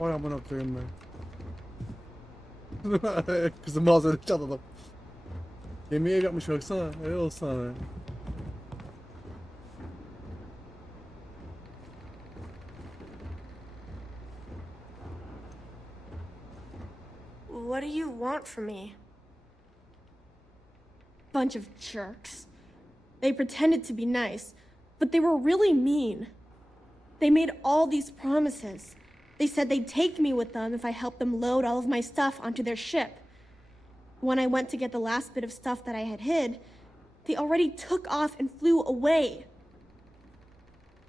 Vay amına koyayım be. Kızım ağzını çatladım. Yemeği ev yapmış baksana. Helal olsun abi. What do you want from me? Bunch of jerks. They pretended to be nice, but they were really mean. They made all these promises. They said they'd take me with them if I helped them load all of my stuff onto their ship. When I went to get the last bit of stuff that I had hid, they already took off and flew away.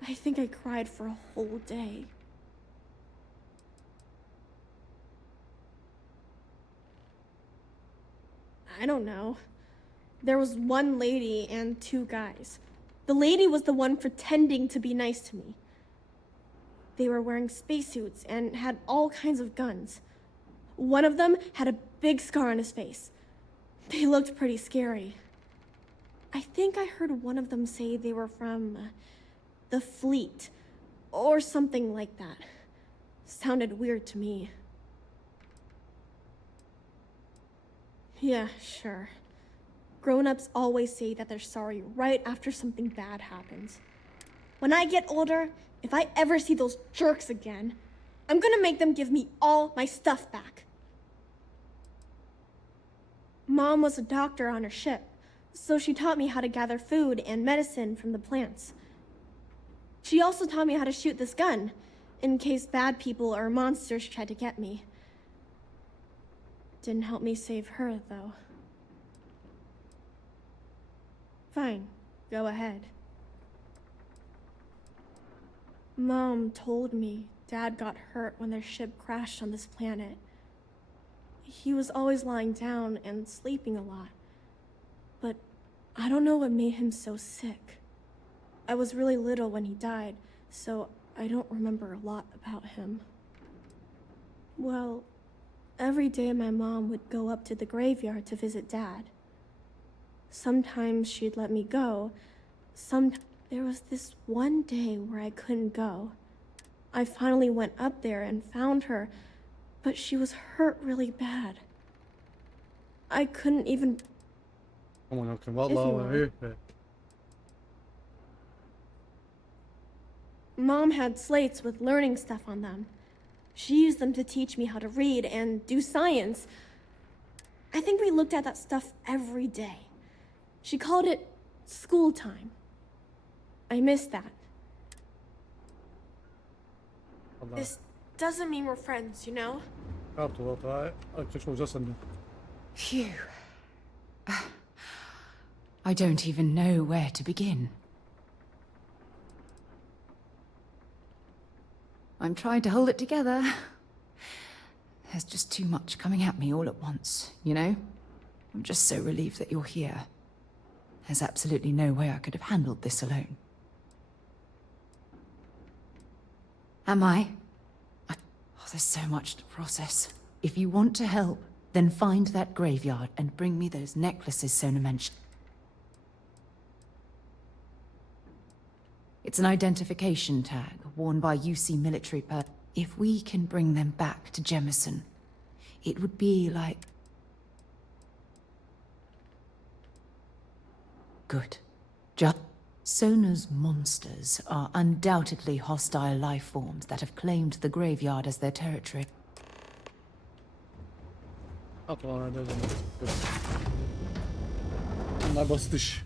I think I cried for a whole day. I don't know. There was one lady and 2 guys. The lady was the one pretending to be nice to me. They were wearing spacesuits and had all kinds of guns. One of them had a big scar on his face. They looked pretty scary. I think I heard one of them say they were from the fleet, or something like that. Sounded weird to me. Yeah, sure. Grown-ups always say that they're sorry right after something bad happens. When I get older, if I ever see those jerks again, I'm gonna make them give me all my stuff back. Mom was a doctor on her ship, so she taught me how to gather food and medicine from the plants. She also taught me how to shoot this gun, in case bad people or monsters tried to get me. Didn't help me save her, though. Fine, go ahead. Mom told me Dad got hurt when their ship crashed on this planet. He was always lying down and sleeping a lot. But I don't know what made him so sick. I was really little when he died, so I don't remember a lot about him. Well, every day my mom would go up to the graveyard to visit Dad. Sometimes she'd let me go. There was this one day where I couldn't go. I finally went up there and found her, but she was hurt really bad. I couldn't even... Aman akım vallahi. Mom had slates with learning stuff on them. She used them to teach me how to read and do science. I think we looked at that stuff every day. She called it school time. I miss that. This doesn't mean we're friends, you know? Phew. I don't even know where to begin. I'm trying to hold it together. There's just too much coming at me all at once, you know? I'm just so relieved that you're here. There's absolutely no way I could have handled this alone. Am I? Oh, there's so much to process. If you want to help, then find that graveyard and bring me those necklaces Sona mentioned. It's an identification tag worn by UC military If we can bring them back to Jemison, it would be like... Good. Sona's monsters are undoubtedly hostile life forms that have claimed the graveyard as their territory. Bunlar basit iş.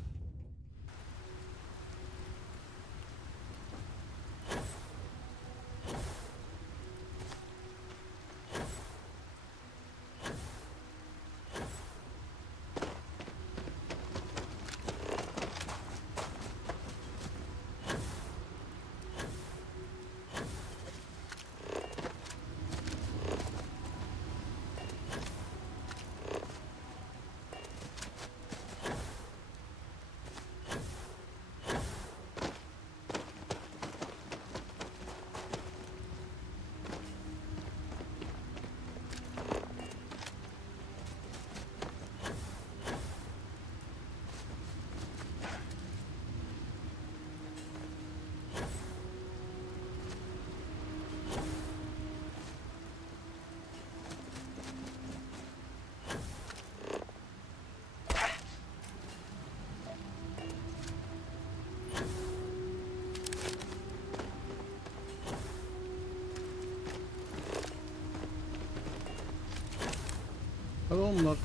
Hadi onlar.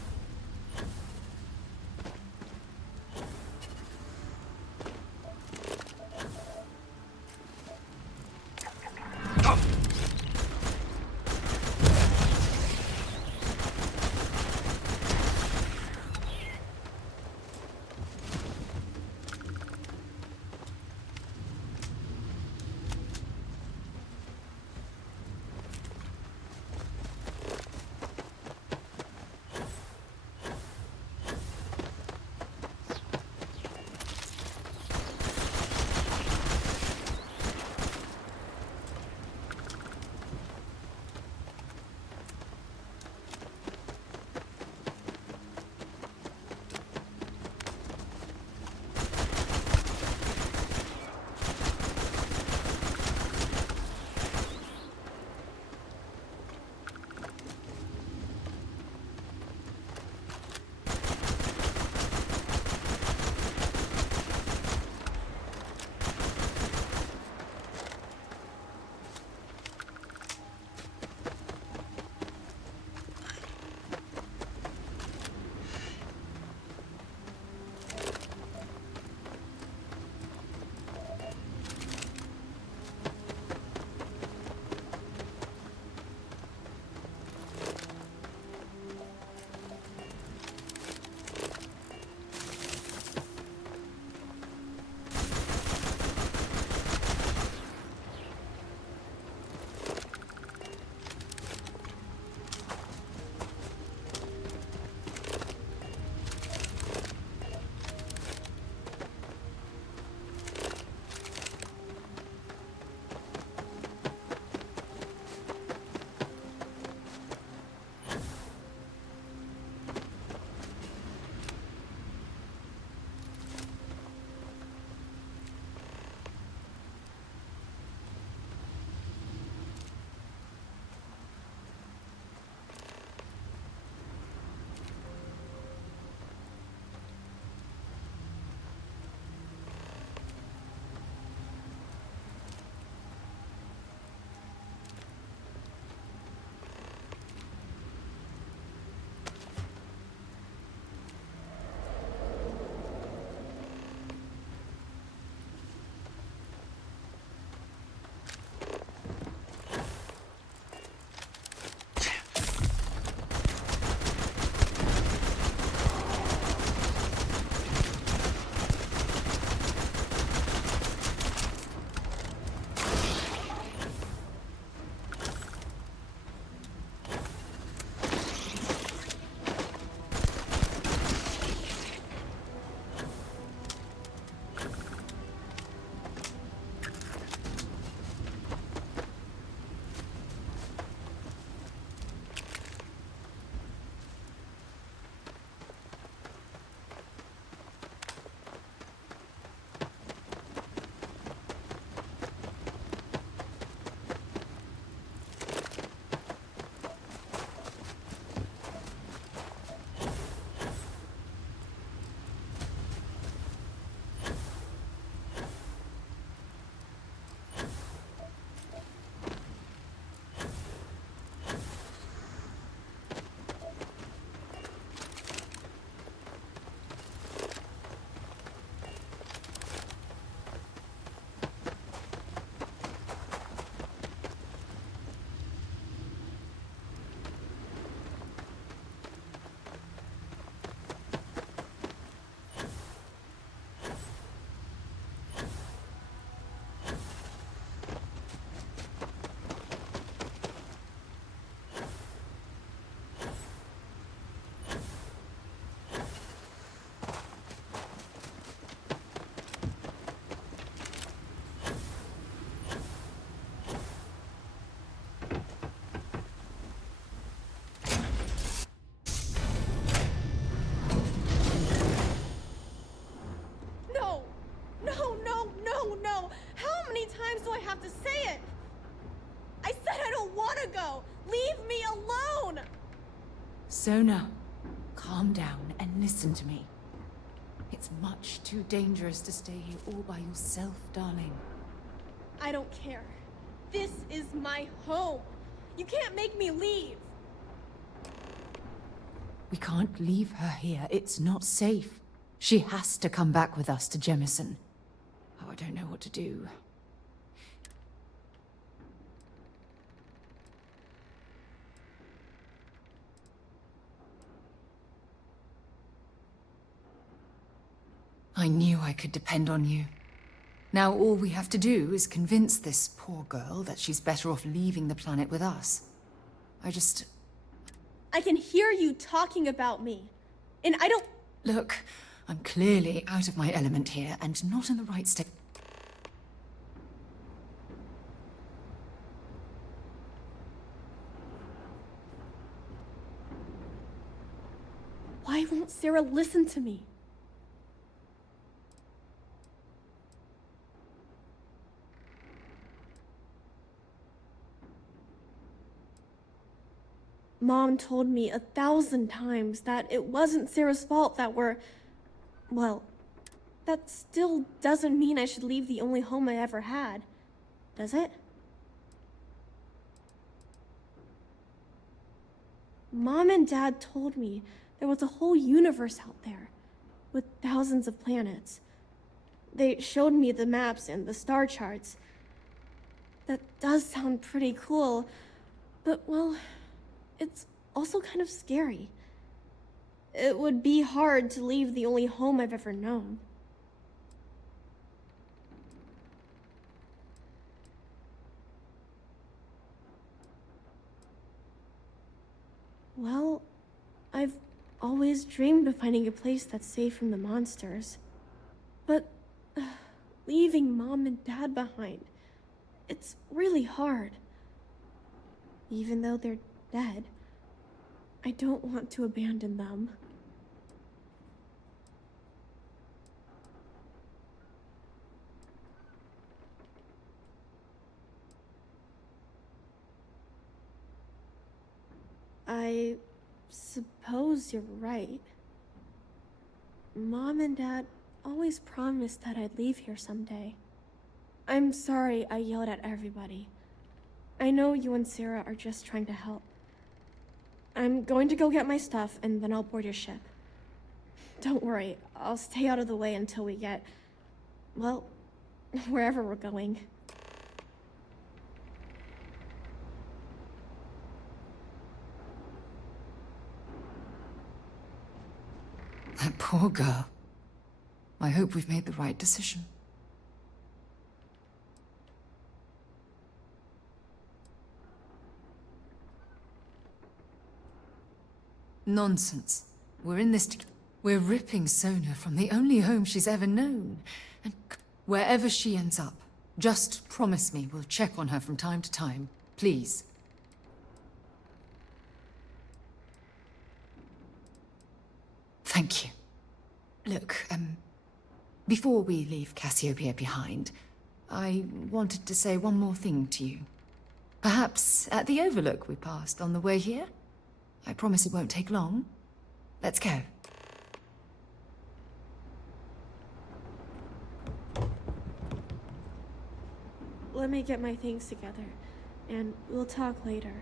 Sona, calm down and listen to me. It's much too dangerous to stay here all by yourself, darling. I don't care. This is my home. You can't make me leave. We can't leave her here. It's not safe. She has to come back with us to Jemison. Oh, I don't know what to do. I knew I could depend on you. Now all we have to do is convince this poor girl that she's better off leaving the planet with us. I can hear you talking about me. And I don't... Look, I'm clearly out of my element here and not in the right state. Why won't Sarah listen to me? Mom told me 1,000 times that it wasn't Sarah's fault that we're... Well, that still doesn't mean I should leave the only home I ever had, does it? Mom and Dad told me there was a whole universe out there, with thousands of planets. They showed me the maps and the star charts. That does sound pretty cool, but well... It's also kind of scary. It would be hard to leave the only home I've ever known. Well, I've always dreamed of finding a place that's safe from the monsters. But leaving Mom and Dad behind, it's really hard. Even though they're dead, I don't want to abandon them. I suppose you're right. Mom and Dad always promised that I'd leave here someday. I'm sorry I yelled at everybody. I know you and Sarah are just trying to help. I'm going to go get my stuff, and then I'll board your ship. Don't worry, I'll stay out of the way until we get... well, wherever we're going. That poor girl. I hope we've made the right decision. Nonsense. We're in this together. We're ripping Sona from the only home she's ever known. And wherever she ends up, just promise me we'll check on her from time to time. Please. Thank you. Look, before we leave Cassiopeia behind, I wanted to say one more thing to you. Perhaps at the overlook we passed on the way here? I promise it won't take long. Let's go. Let me get my things together, and we'll talk later.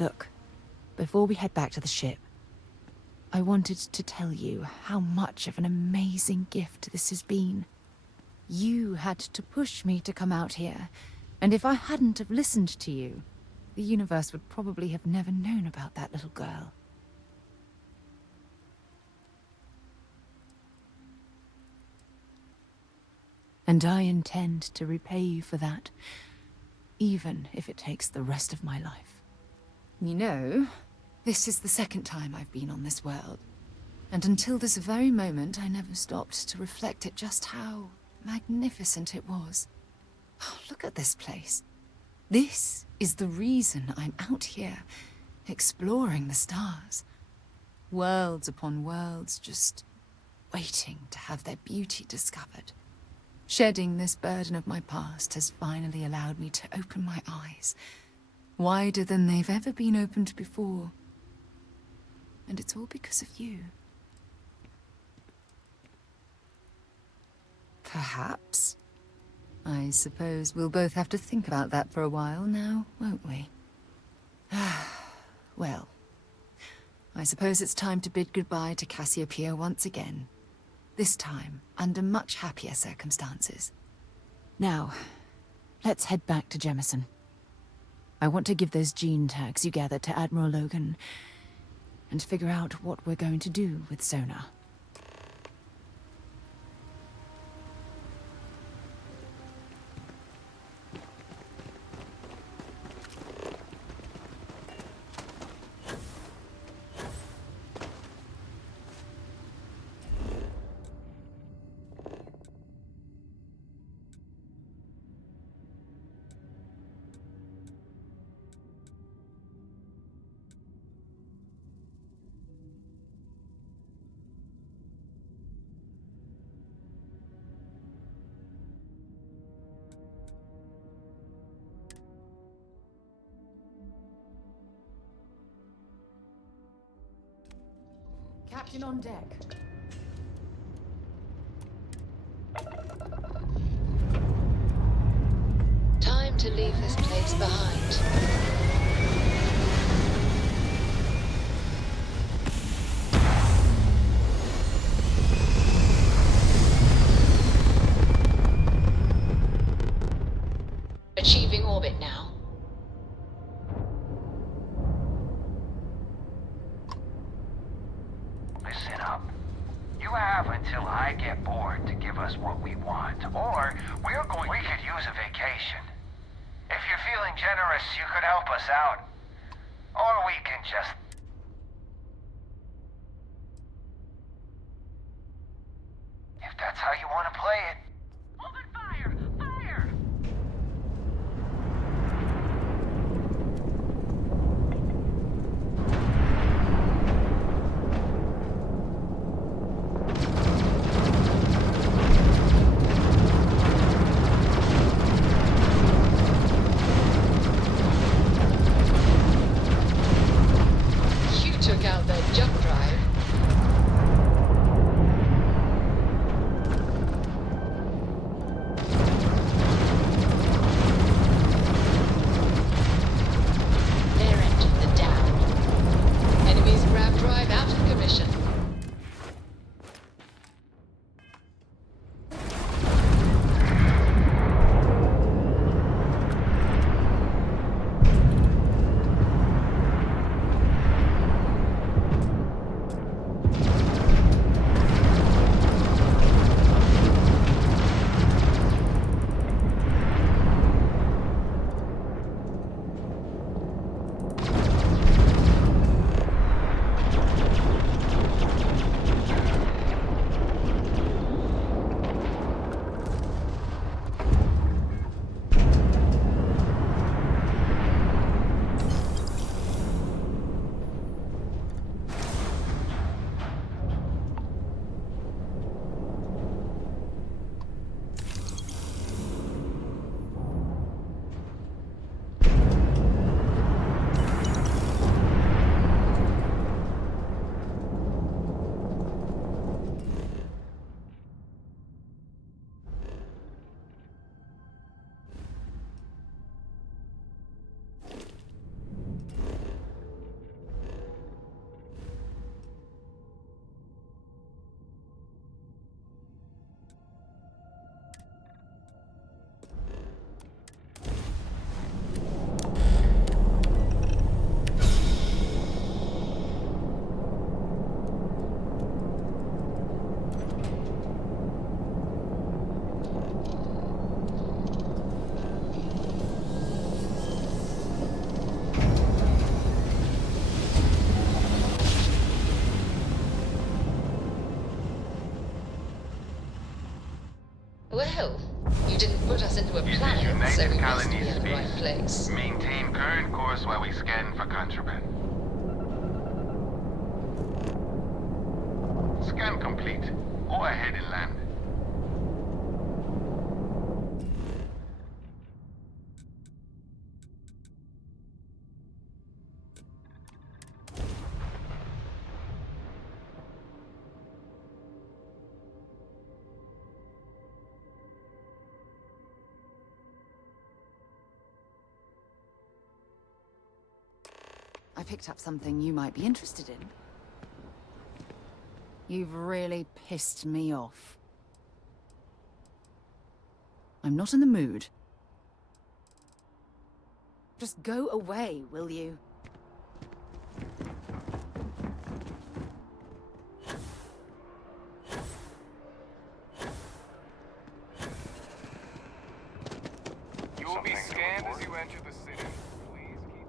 Look, before we head back to the ship, I wanted to tell you how much of an amazing gift this has been. You had to push me to come out here, and if I hadn't have listened to you, the universe would probably have never known about that little girl. And I intend to repay you for that, even if it takes the rest of my life. You know, this is the second time I've been on this world, and until this very moment I never stopped to reflect at just how magnificent it was. Oh, look at this place. This is the reason I'm out here, exploring the stars. Worlds upon worlds, just waiting to have their beauty discovered. Shedding this burden of my past has finally allowed me to open my eyes, wider than they've ever been opened before. And it's all because of you. Perhaps. I suppose we'll both have to think about that for a while now, won't we? Well, I suppose it's time to bid goodbye to Cassiopeia once again. This time, under much happier circumstances. Now, let's head back to Jemison. I want to give those gene tags you gathered to Admiral Logan, and figure out what we're going to do with Sona. Captain on deck. Time to leave this place behind. Achieving orbit now. Listen up. You have until I get bored to give us what we want, or we could use a vacation. If you're feeling generous, you could help us out. Or we can just... If that's how you want to play it. Open fire! Fire! You took out their jump drive. Well, you didn't put us into a planet, so we must be in the right place. Maintain current course while we scan for contraband. Scan complete. Go ahead and land. I picked up something you might be interested in. You've really pissed me off. I'm not in the mood. Just go away, will you? You will be scanned as you enter the city. Please keep...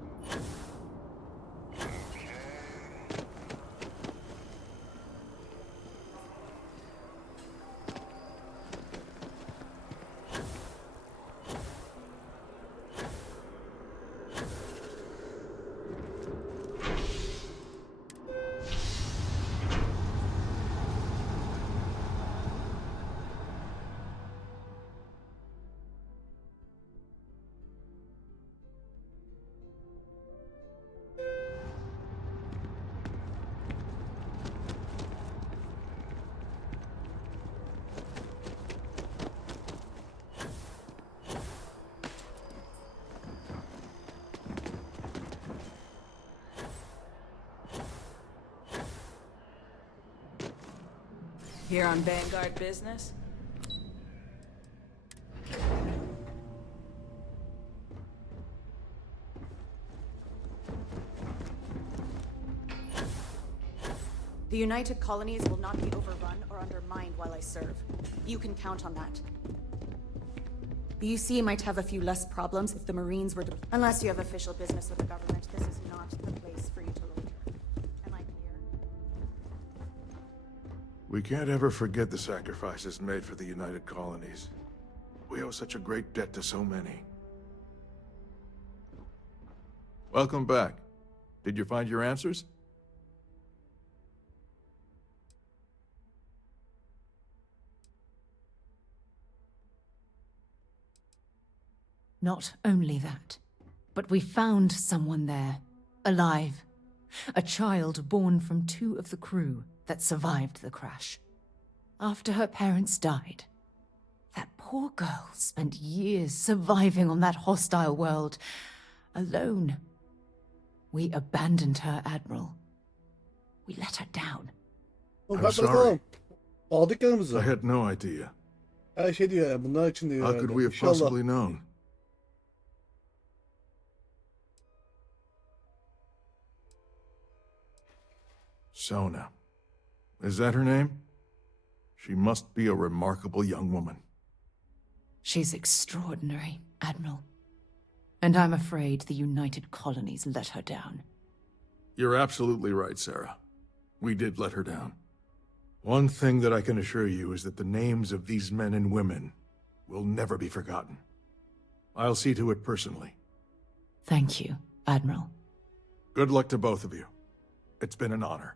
Here on Vanguard business? The United Colonies will not be overrun or undermined while I serve. You can count on that. The UC might have a few less problems if the Marines were unless you have official business with the government, this is not the place for you to loiter. Am I clear? We can't ever forget the sacrifices made for the United Colonies. We owe such a great debt to so many. Welcome back. Did you find your answers? Not only that, but we found someone there, alive. A child born from 2 of the crew that survived the crash. After her parents died, that poor girl spent years surviving on that hostile world, alone. We abandoned her, Admiral. We let her down. I'm sorry. Aldık yanımıza. I had no idea. Her şey diyor yani. Bunlar için diyor. How could we have possibly known? Sona. Is that her name? She must be a remarkable young woman. She's extraordinary, Admiral. And I'm afraid the United Colonies let her down. You're absolutely right, Sarah. We did let her down. One thing that I can assure you is that the names of these men and women will never be forgotten. I'll see to it personally. Thank you, Admiral. Good luck to both of you. It's been an honor.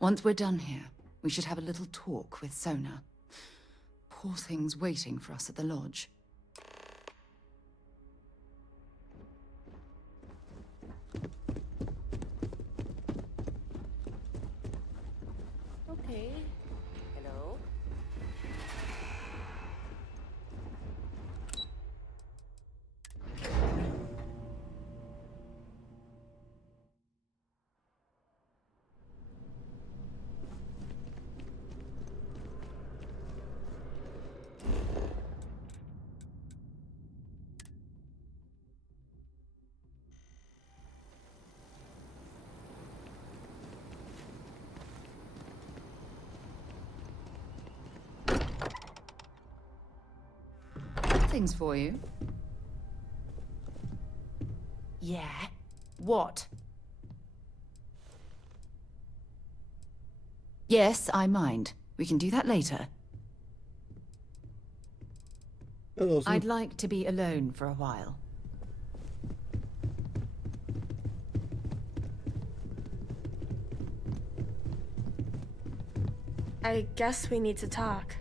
Once we're done here, we should have a little talk with Sona. Poor thing's waiting for us at the lodge. Okay. Hello? Things for you. Yeah? What? Yes, I mind. We can do that later. I'd like to be alone for a while. I guess we need to talk.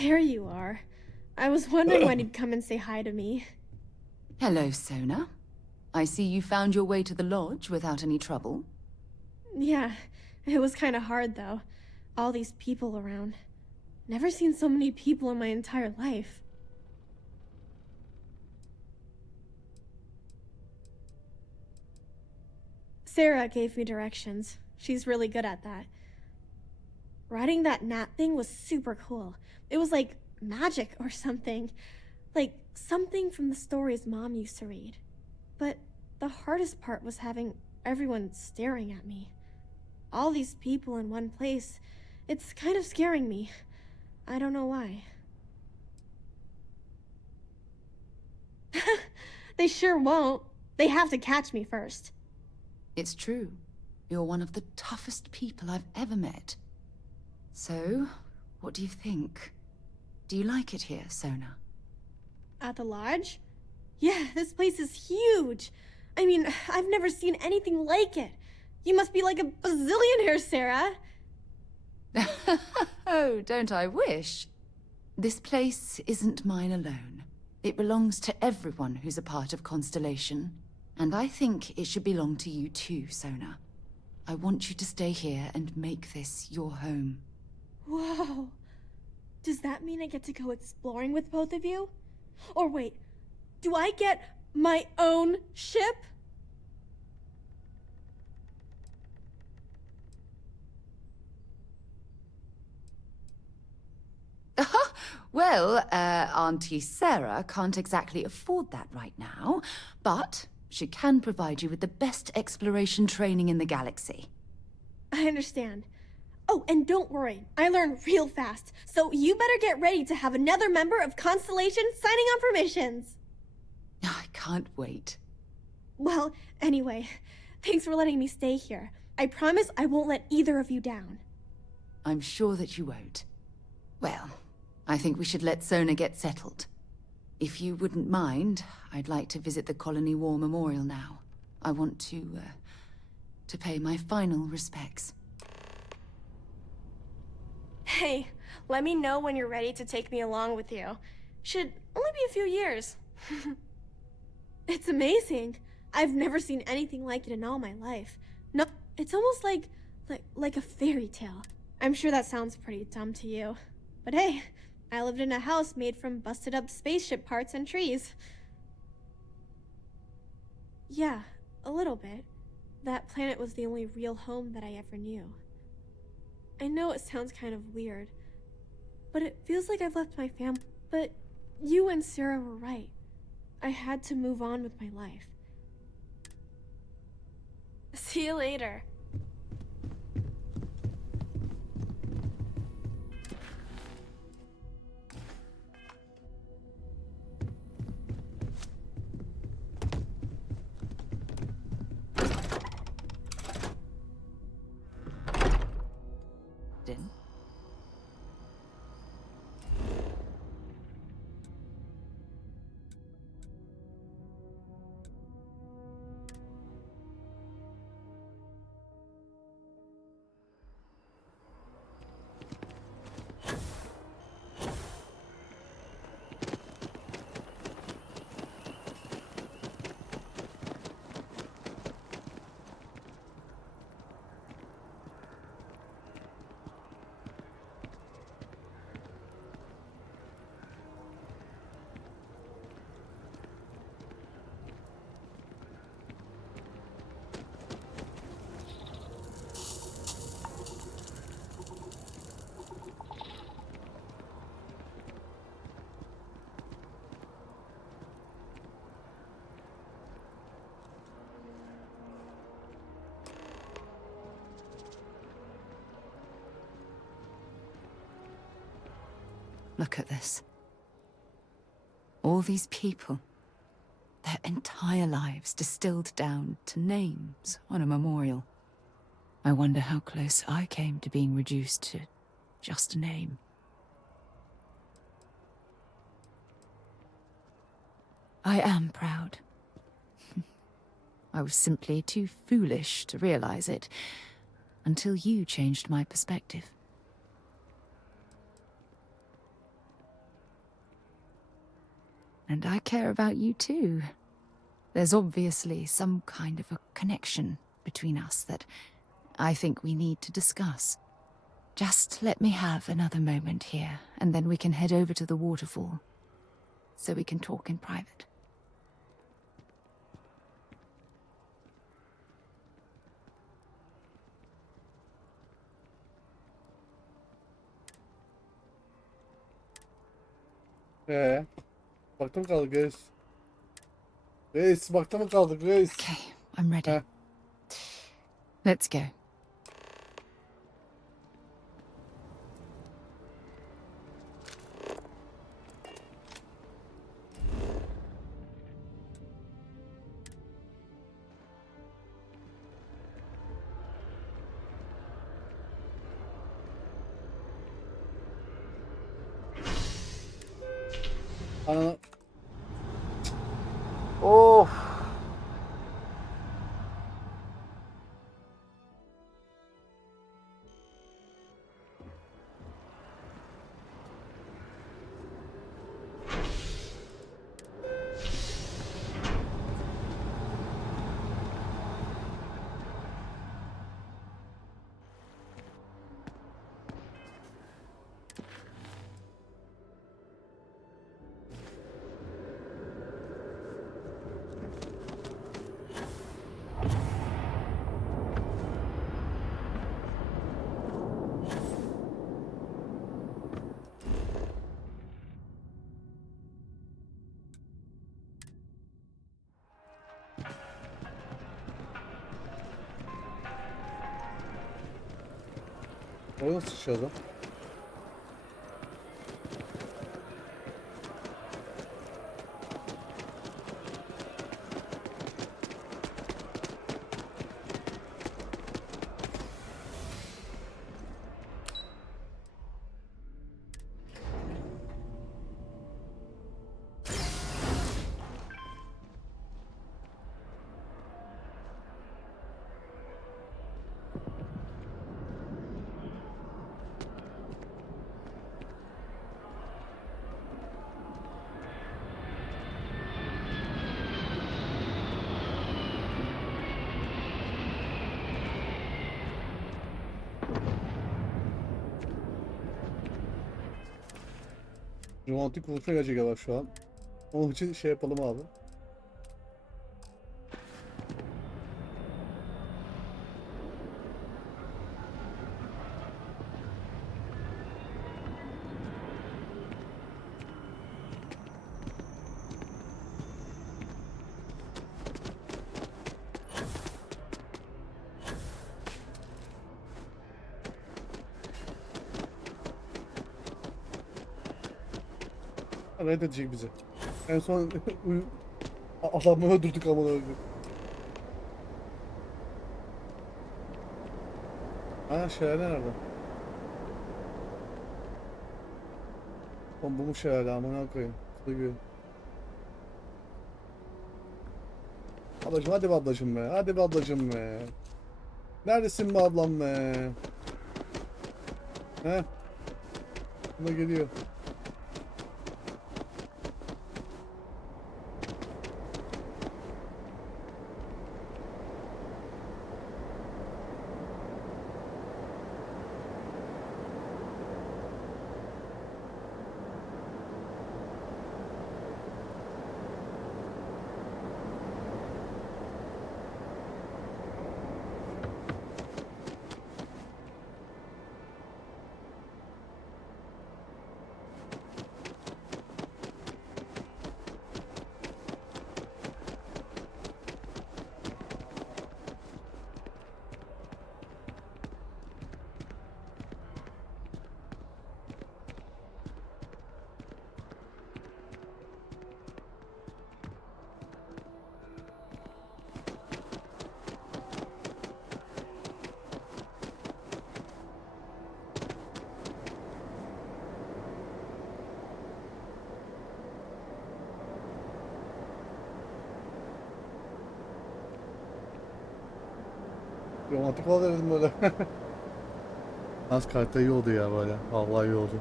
There you are. I was wondering when you'd come and say hi to me. Hello, Sona. I see you found your way to the lodge without any trouble. Yeah, it was kind of hard though. All these people around. Never seen so many people in my entire life. Sarah gave me directions. She's really good at that. Riding that gnat thing was super cool. It was like magic or something. Like something from the stories Mom used to read. But the hardest part was having everyone staring at me. All these people in one place. It's kind of scaring me. I don't know why. They sure won't. They have to catch me first. It's true. You're one of the toughest people I've ever met. So, what do you think? Do you like it here, Sona? At the lodge? Yeah, this place is huge. I mean, I've never seen anything like it. You must be like a bazillionaire, Sarah. Oh, don't I wish? This place isn't mine alone. It belongs to everyone who's a part of Constellation. And I think it should belong to you too, Sona. I want you to stay here and make this your home. Whoa. Does that mean I get to go exploring with both of you? Or wait, do I get my own ship? Well, Auntie Sarah can't exactly afford that right now, but she can provide you with the best exploration training in the galaxy. I understand. Oh, and don't worry, I learn real fast, so you better get ready to have another member of Constellation signing on for missions. I can't wait. Well, anyway, thanks for letting me stay here. I promise I won't let either of you down. I'm sure that you won't. Well, I think we should let Sona get settled. If you wouldn't mind, I'd like to visit the Colony War Memorial now. I want to pay my final respects. Hey, let me know when you're ready to take me along with you. Should only be a few years. It's amazing. I've never seen anything like it in all my life. No, it's almost like a fairy tale. I'm sure that sounds pretty dumb to you. But hey, I lived in a house made from busted up spaceship parts and trees. Yeah, a little bit. That planet was the only real home that I ever knew. I know it sounds kind of weird, but it feels like I've left my family. But you and Sarah were right. I had to move on with my life. See you later. Look at this. All these people. Their entire lives distilled down to names on a memorial. I wonder how close I came to being reduced to just a name. I am proud. I was simply too foolish to realize it until you changed my perspective. And I care about you too. There's obviously some kind of a connection between us that I think we need to discuss. Just let me have another moment here, and then we can head over to the waterfall, so we can talk in private. Bakta mı kaldık reis? Reis bakta mı kaldık reis? Okay, I'm ready. Let's go. Ana. Of. O nasıl sıçradı? Romantik konuşma gelecek var şu an. Onun için şey yapalım abi. Reddedecek bizi. En son adamı öldürdük amına koyayım. Ha şelale nerede? Oğlum bu mu şelale amına koyayım? Kılı. Ablacım hadi be ablacım be. Hadi be ablacım be. Neredesin be ablam be? He? Buna geliyor. romantik oluverdim böyle. Az kartta iyi oldu ya böyle. Vallahi iyi oldu.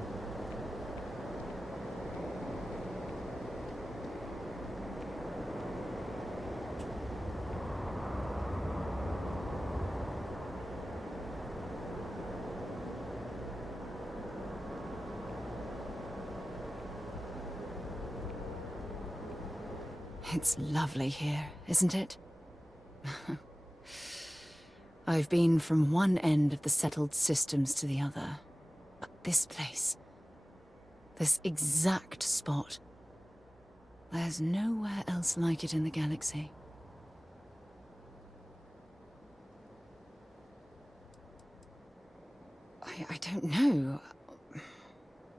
It's lovely here, isn't it? I've been from one end of the settled systems to the other. But this place, this exact spot, there's nowhere else like it in the galaxy. I don't know.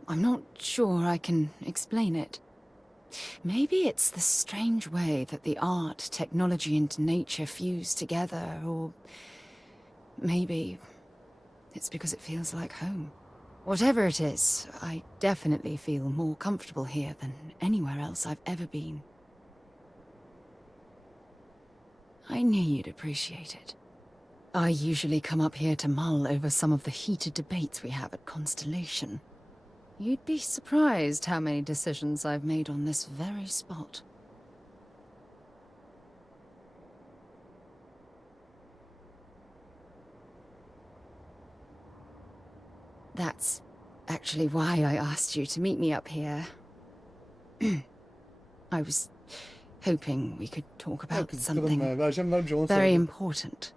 I'm not sure I can explain it. Maybe it's the strange way that the art, technology, and nature fuse together, or maybe it's because it feels like home. Whatever it is, I definitely feel more comfortable here than anywhere else I've ever been. I knew you'd appreciate it. I usually come up here to mull over some of the heated debates we have at Constellation. You'd be surprised how many decisions I've made on this very spot. That's actually why I asked you to meet me up here. I was hoping we could talk about something very important.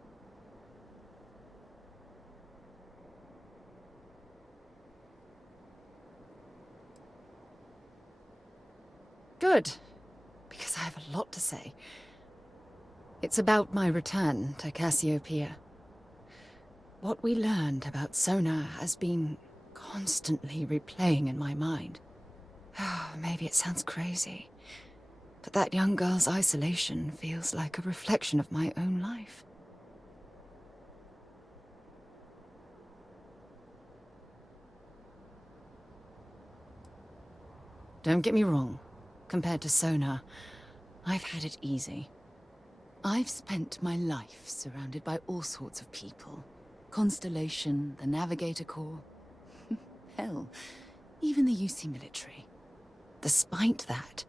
Good, because I have a lot to say. It's about my return to Cassiopeia. What we learned about Sona has been constantly replaying in my mind. Maybe it sounds crazy, but that young girl's isolation feels like a reflection of my own life. Don't get me wrong. Compared to Sona, I've had it easy. I've spent my life surrounded by all sorts of people. Constellation, the Navigator Corps. Hell, even the UC military. Despite that,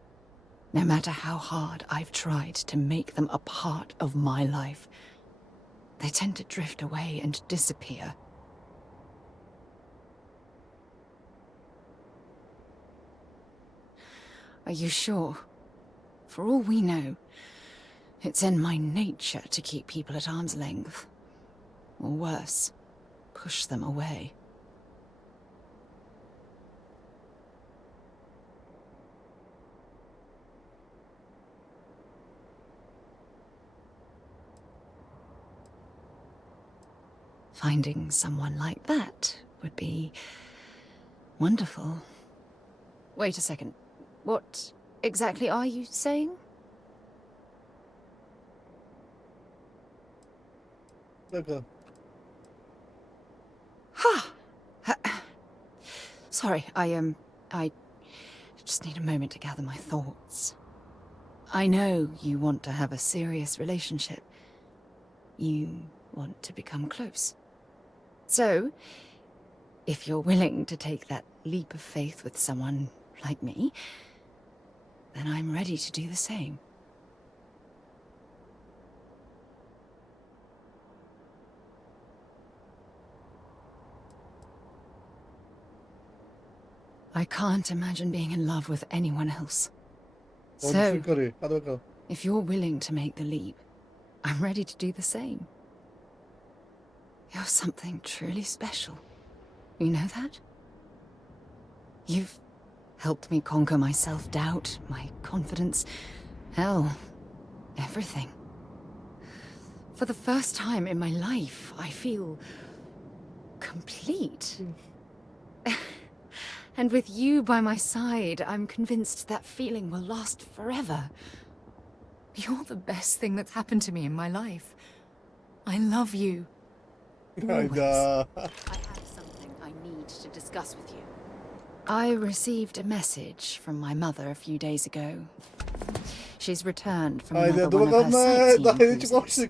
no matter how hard I've tried to make them a part of my life, they tend to drift away and disappear. Are you sure? For all we know, it's in my nature to keep people at arm's length. Or worse, push them away. Finding someone like that would be wonderful. Wait a second. What exactly are you saying? Sorry, I just need a moment to gather my thoughts. I know you want to have a serious relationship. You want to become close. So, if you're willing to take that leap of faith with someone like me, then I'm ready to do the same. I can't imagine being in love with anyone else. So, if you're willing to make the leap, I'm ready to do the same. You're something truly special. You know that? You've helped me conquer my self-doubt, my confidence, hell, everything. For the first time in my life, I feel complete. And with you by my side, I'm convinced that feeling will last forever. You're the best thing that's happened to me in my life. I love you. Always. I have something I need to discuss with you. I received a message from my mother a few days ago. She's returned from another one of her sightseeing cruises.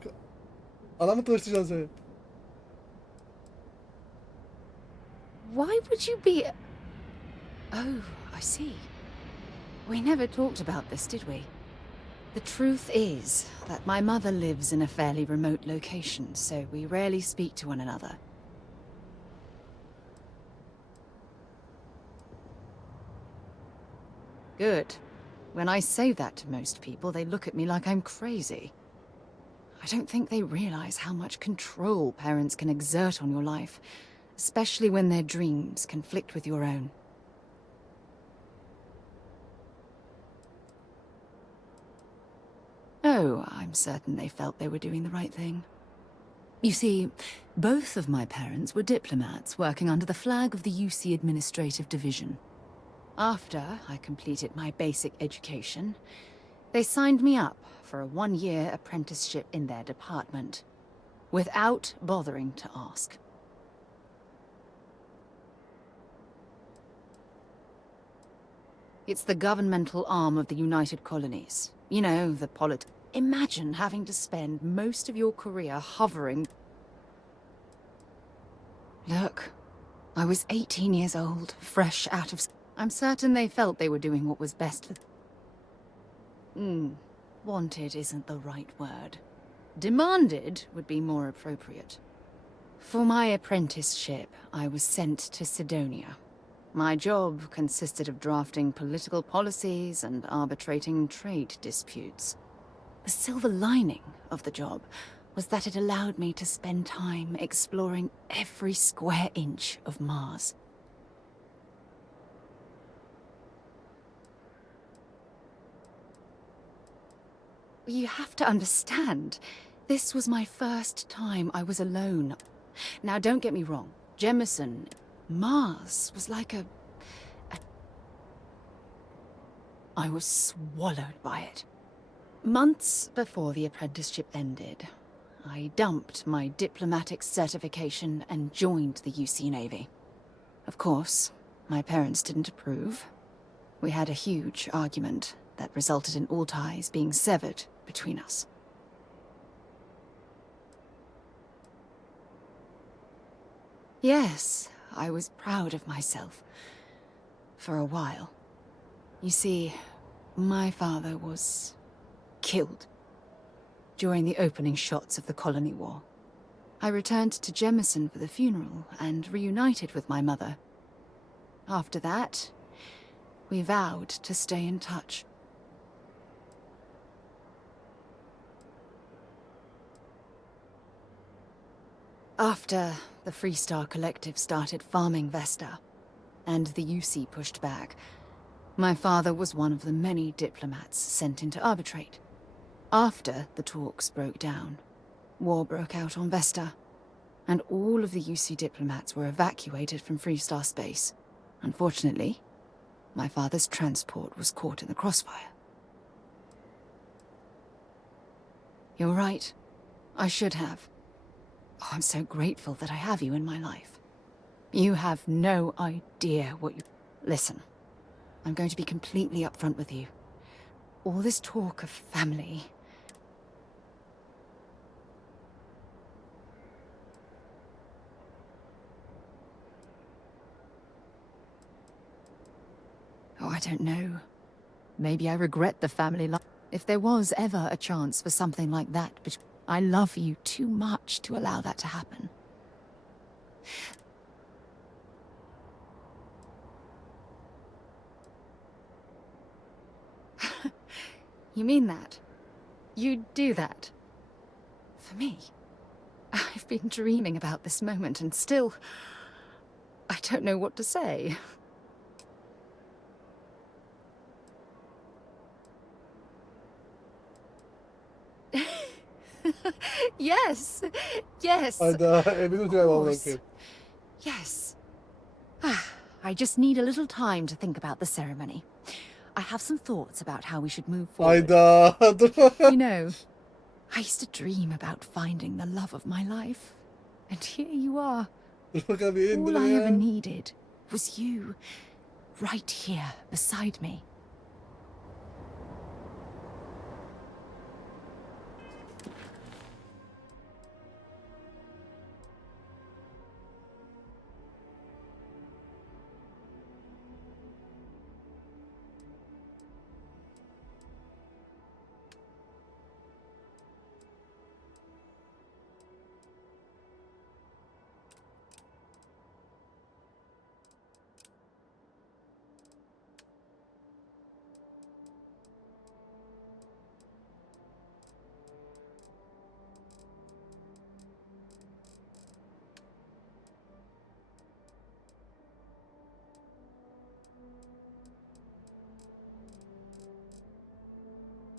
Ana mı tanıştıracaksın seni? Why would you be... Oh, I see. We never talked about this, did we? The truth is that my mother lives in a fairly remote location, so we rarely speak to one another. Good. When I say that to most people, they look at me like I'm crazy. I don't think they realize how much control parents can exert on your life, especially when their dreams conflict with your own. Oh, I'm certain they felt they were doing the right thing. You see, both of my parents were diplomats working under the flag of the UC Administrative Division. After I completed my basic education, they signed me up for a one-year apprenticeship in their department, without bothering to ask. It's the governmental arm of the United Colonies. You know, the Imagine having to spend most of your career hovering... Look, I was 18 years old, fresh out of... I'm certain they felt they were doing what was best for... Wanted isn't the right word. Demanded would be more appropriate. For my apprenticeship, I was sent to Sidonia. My job consisted of drafting political policies and arbitrating trade disputes. The silver lining of the job was that it allowed me to spend time exploring every square inch of Mars. You have to understand, this was my first time I was alone. Now, don't get me wrong, Jemison, Mars was like I was swallowed by it. Months before the apprenticeship ended, I dumped my diplomatic certification and joined the UC Navy. Of course, my parents didn't approve. We had a huge argument that resulted in all ties being severed between us. Yes, I was proud of myself. For a while. You see, my father was killed during the opening shots of the Colony War. I returned to Jemison for the funeral and reunited with my mother. After that, we vowed to stay in touch. After the Freestar Collective started farming Vesta, and the UC pushed back, my father was one of the many diplomats sent in to arbitrate. After the talks broke down, war broke out on Vesta, and all of the UC diplomats were evacuated from Freestar space. Unfortunately, my father's transport was caught in the crossfire. You're right. I should have. Oh, I'm so grateful that I have you in my life. You have no idea what you... Listen, I'm going to be completely upfront with you. All this talk of family... Oh, I don't know. Maybe I regret the family life. If there was ever a chance for something like that, but I love you too much to allow that to happen. You mean that? You'd do that? For me? I've been dreaming about this moment and still... I don't know what to say. Yes! Yes! Hayda, eminim ki ben bırakayım. Yes. I just need a little time to think about the ceremony. I have some thoughts about how we should move forward. Hayda. You know, I used to dream about finding the love of my life. And here you are. All I ever needed was you, right here beside me.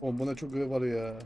Oğlum buna çok görev var ya.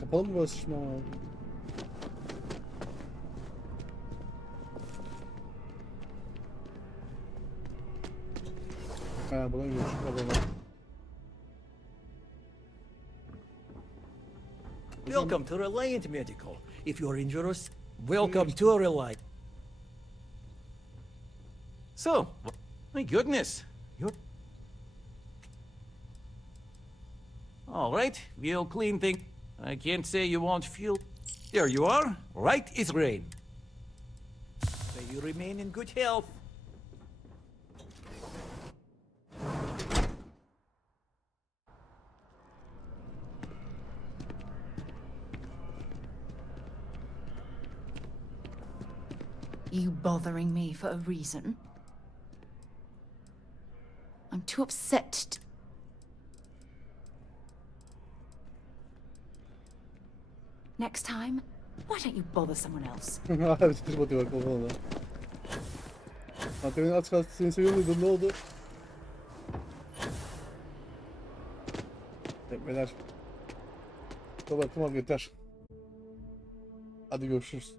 Kapalı mı burası şimdi ama? Ha, buna gidiyoruz. Kapalı. Welcome to Reliant Medical. If you're injured, welcome to Reliant. So, my goodness, you're... All right, we'll clean things. I can't say you won't feel... There you are, right as rain. May you remain in good health. You bothering me for a reason? I'm too upset to... Next time, why don't you bother someone else? Evet, bir batıyor bak o konuda. Hatta beni az kalsın seni seviyor muydun? Ne oldu? Tekmeler. Tamam yeter. Hadi görüşürüz.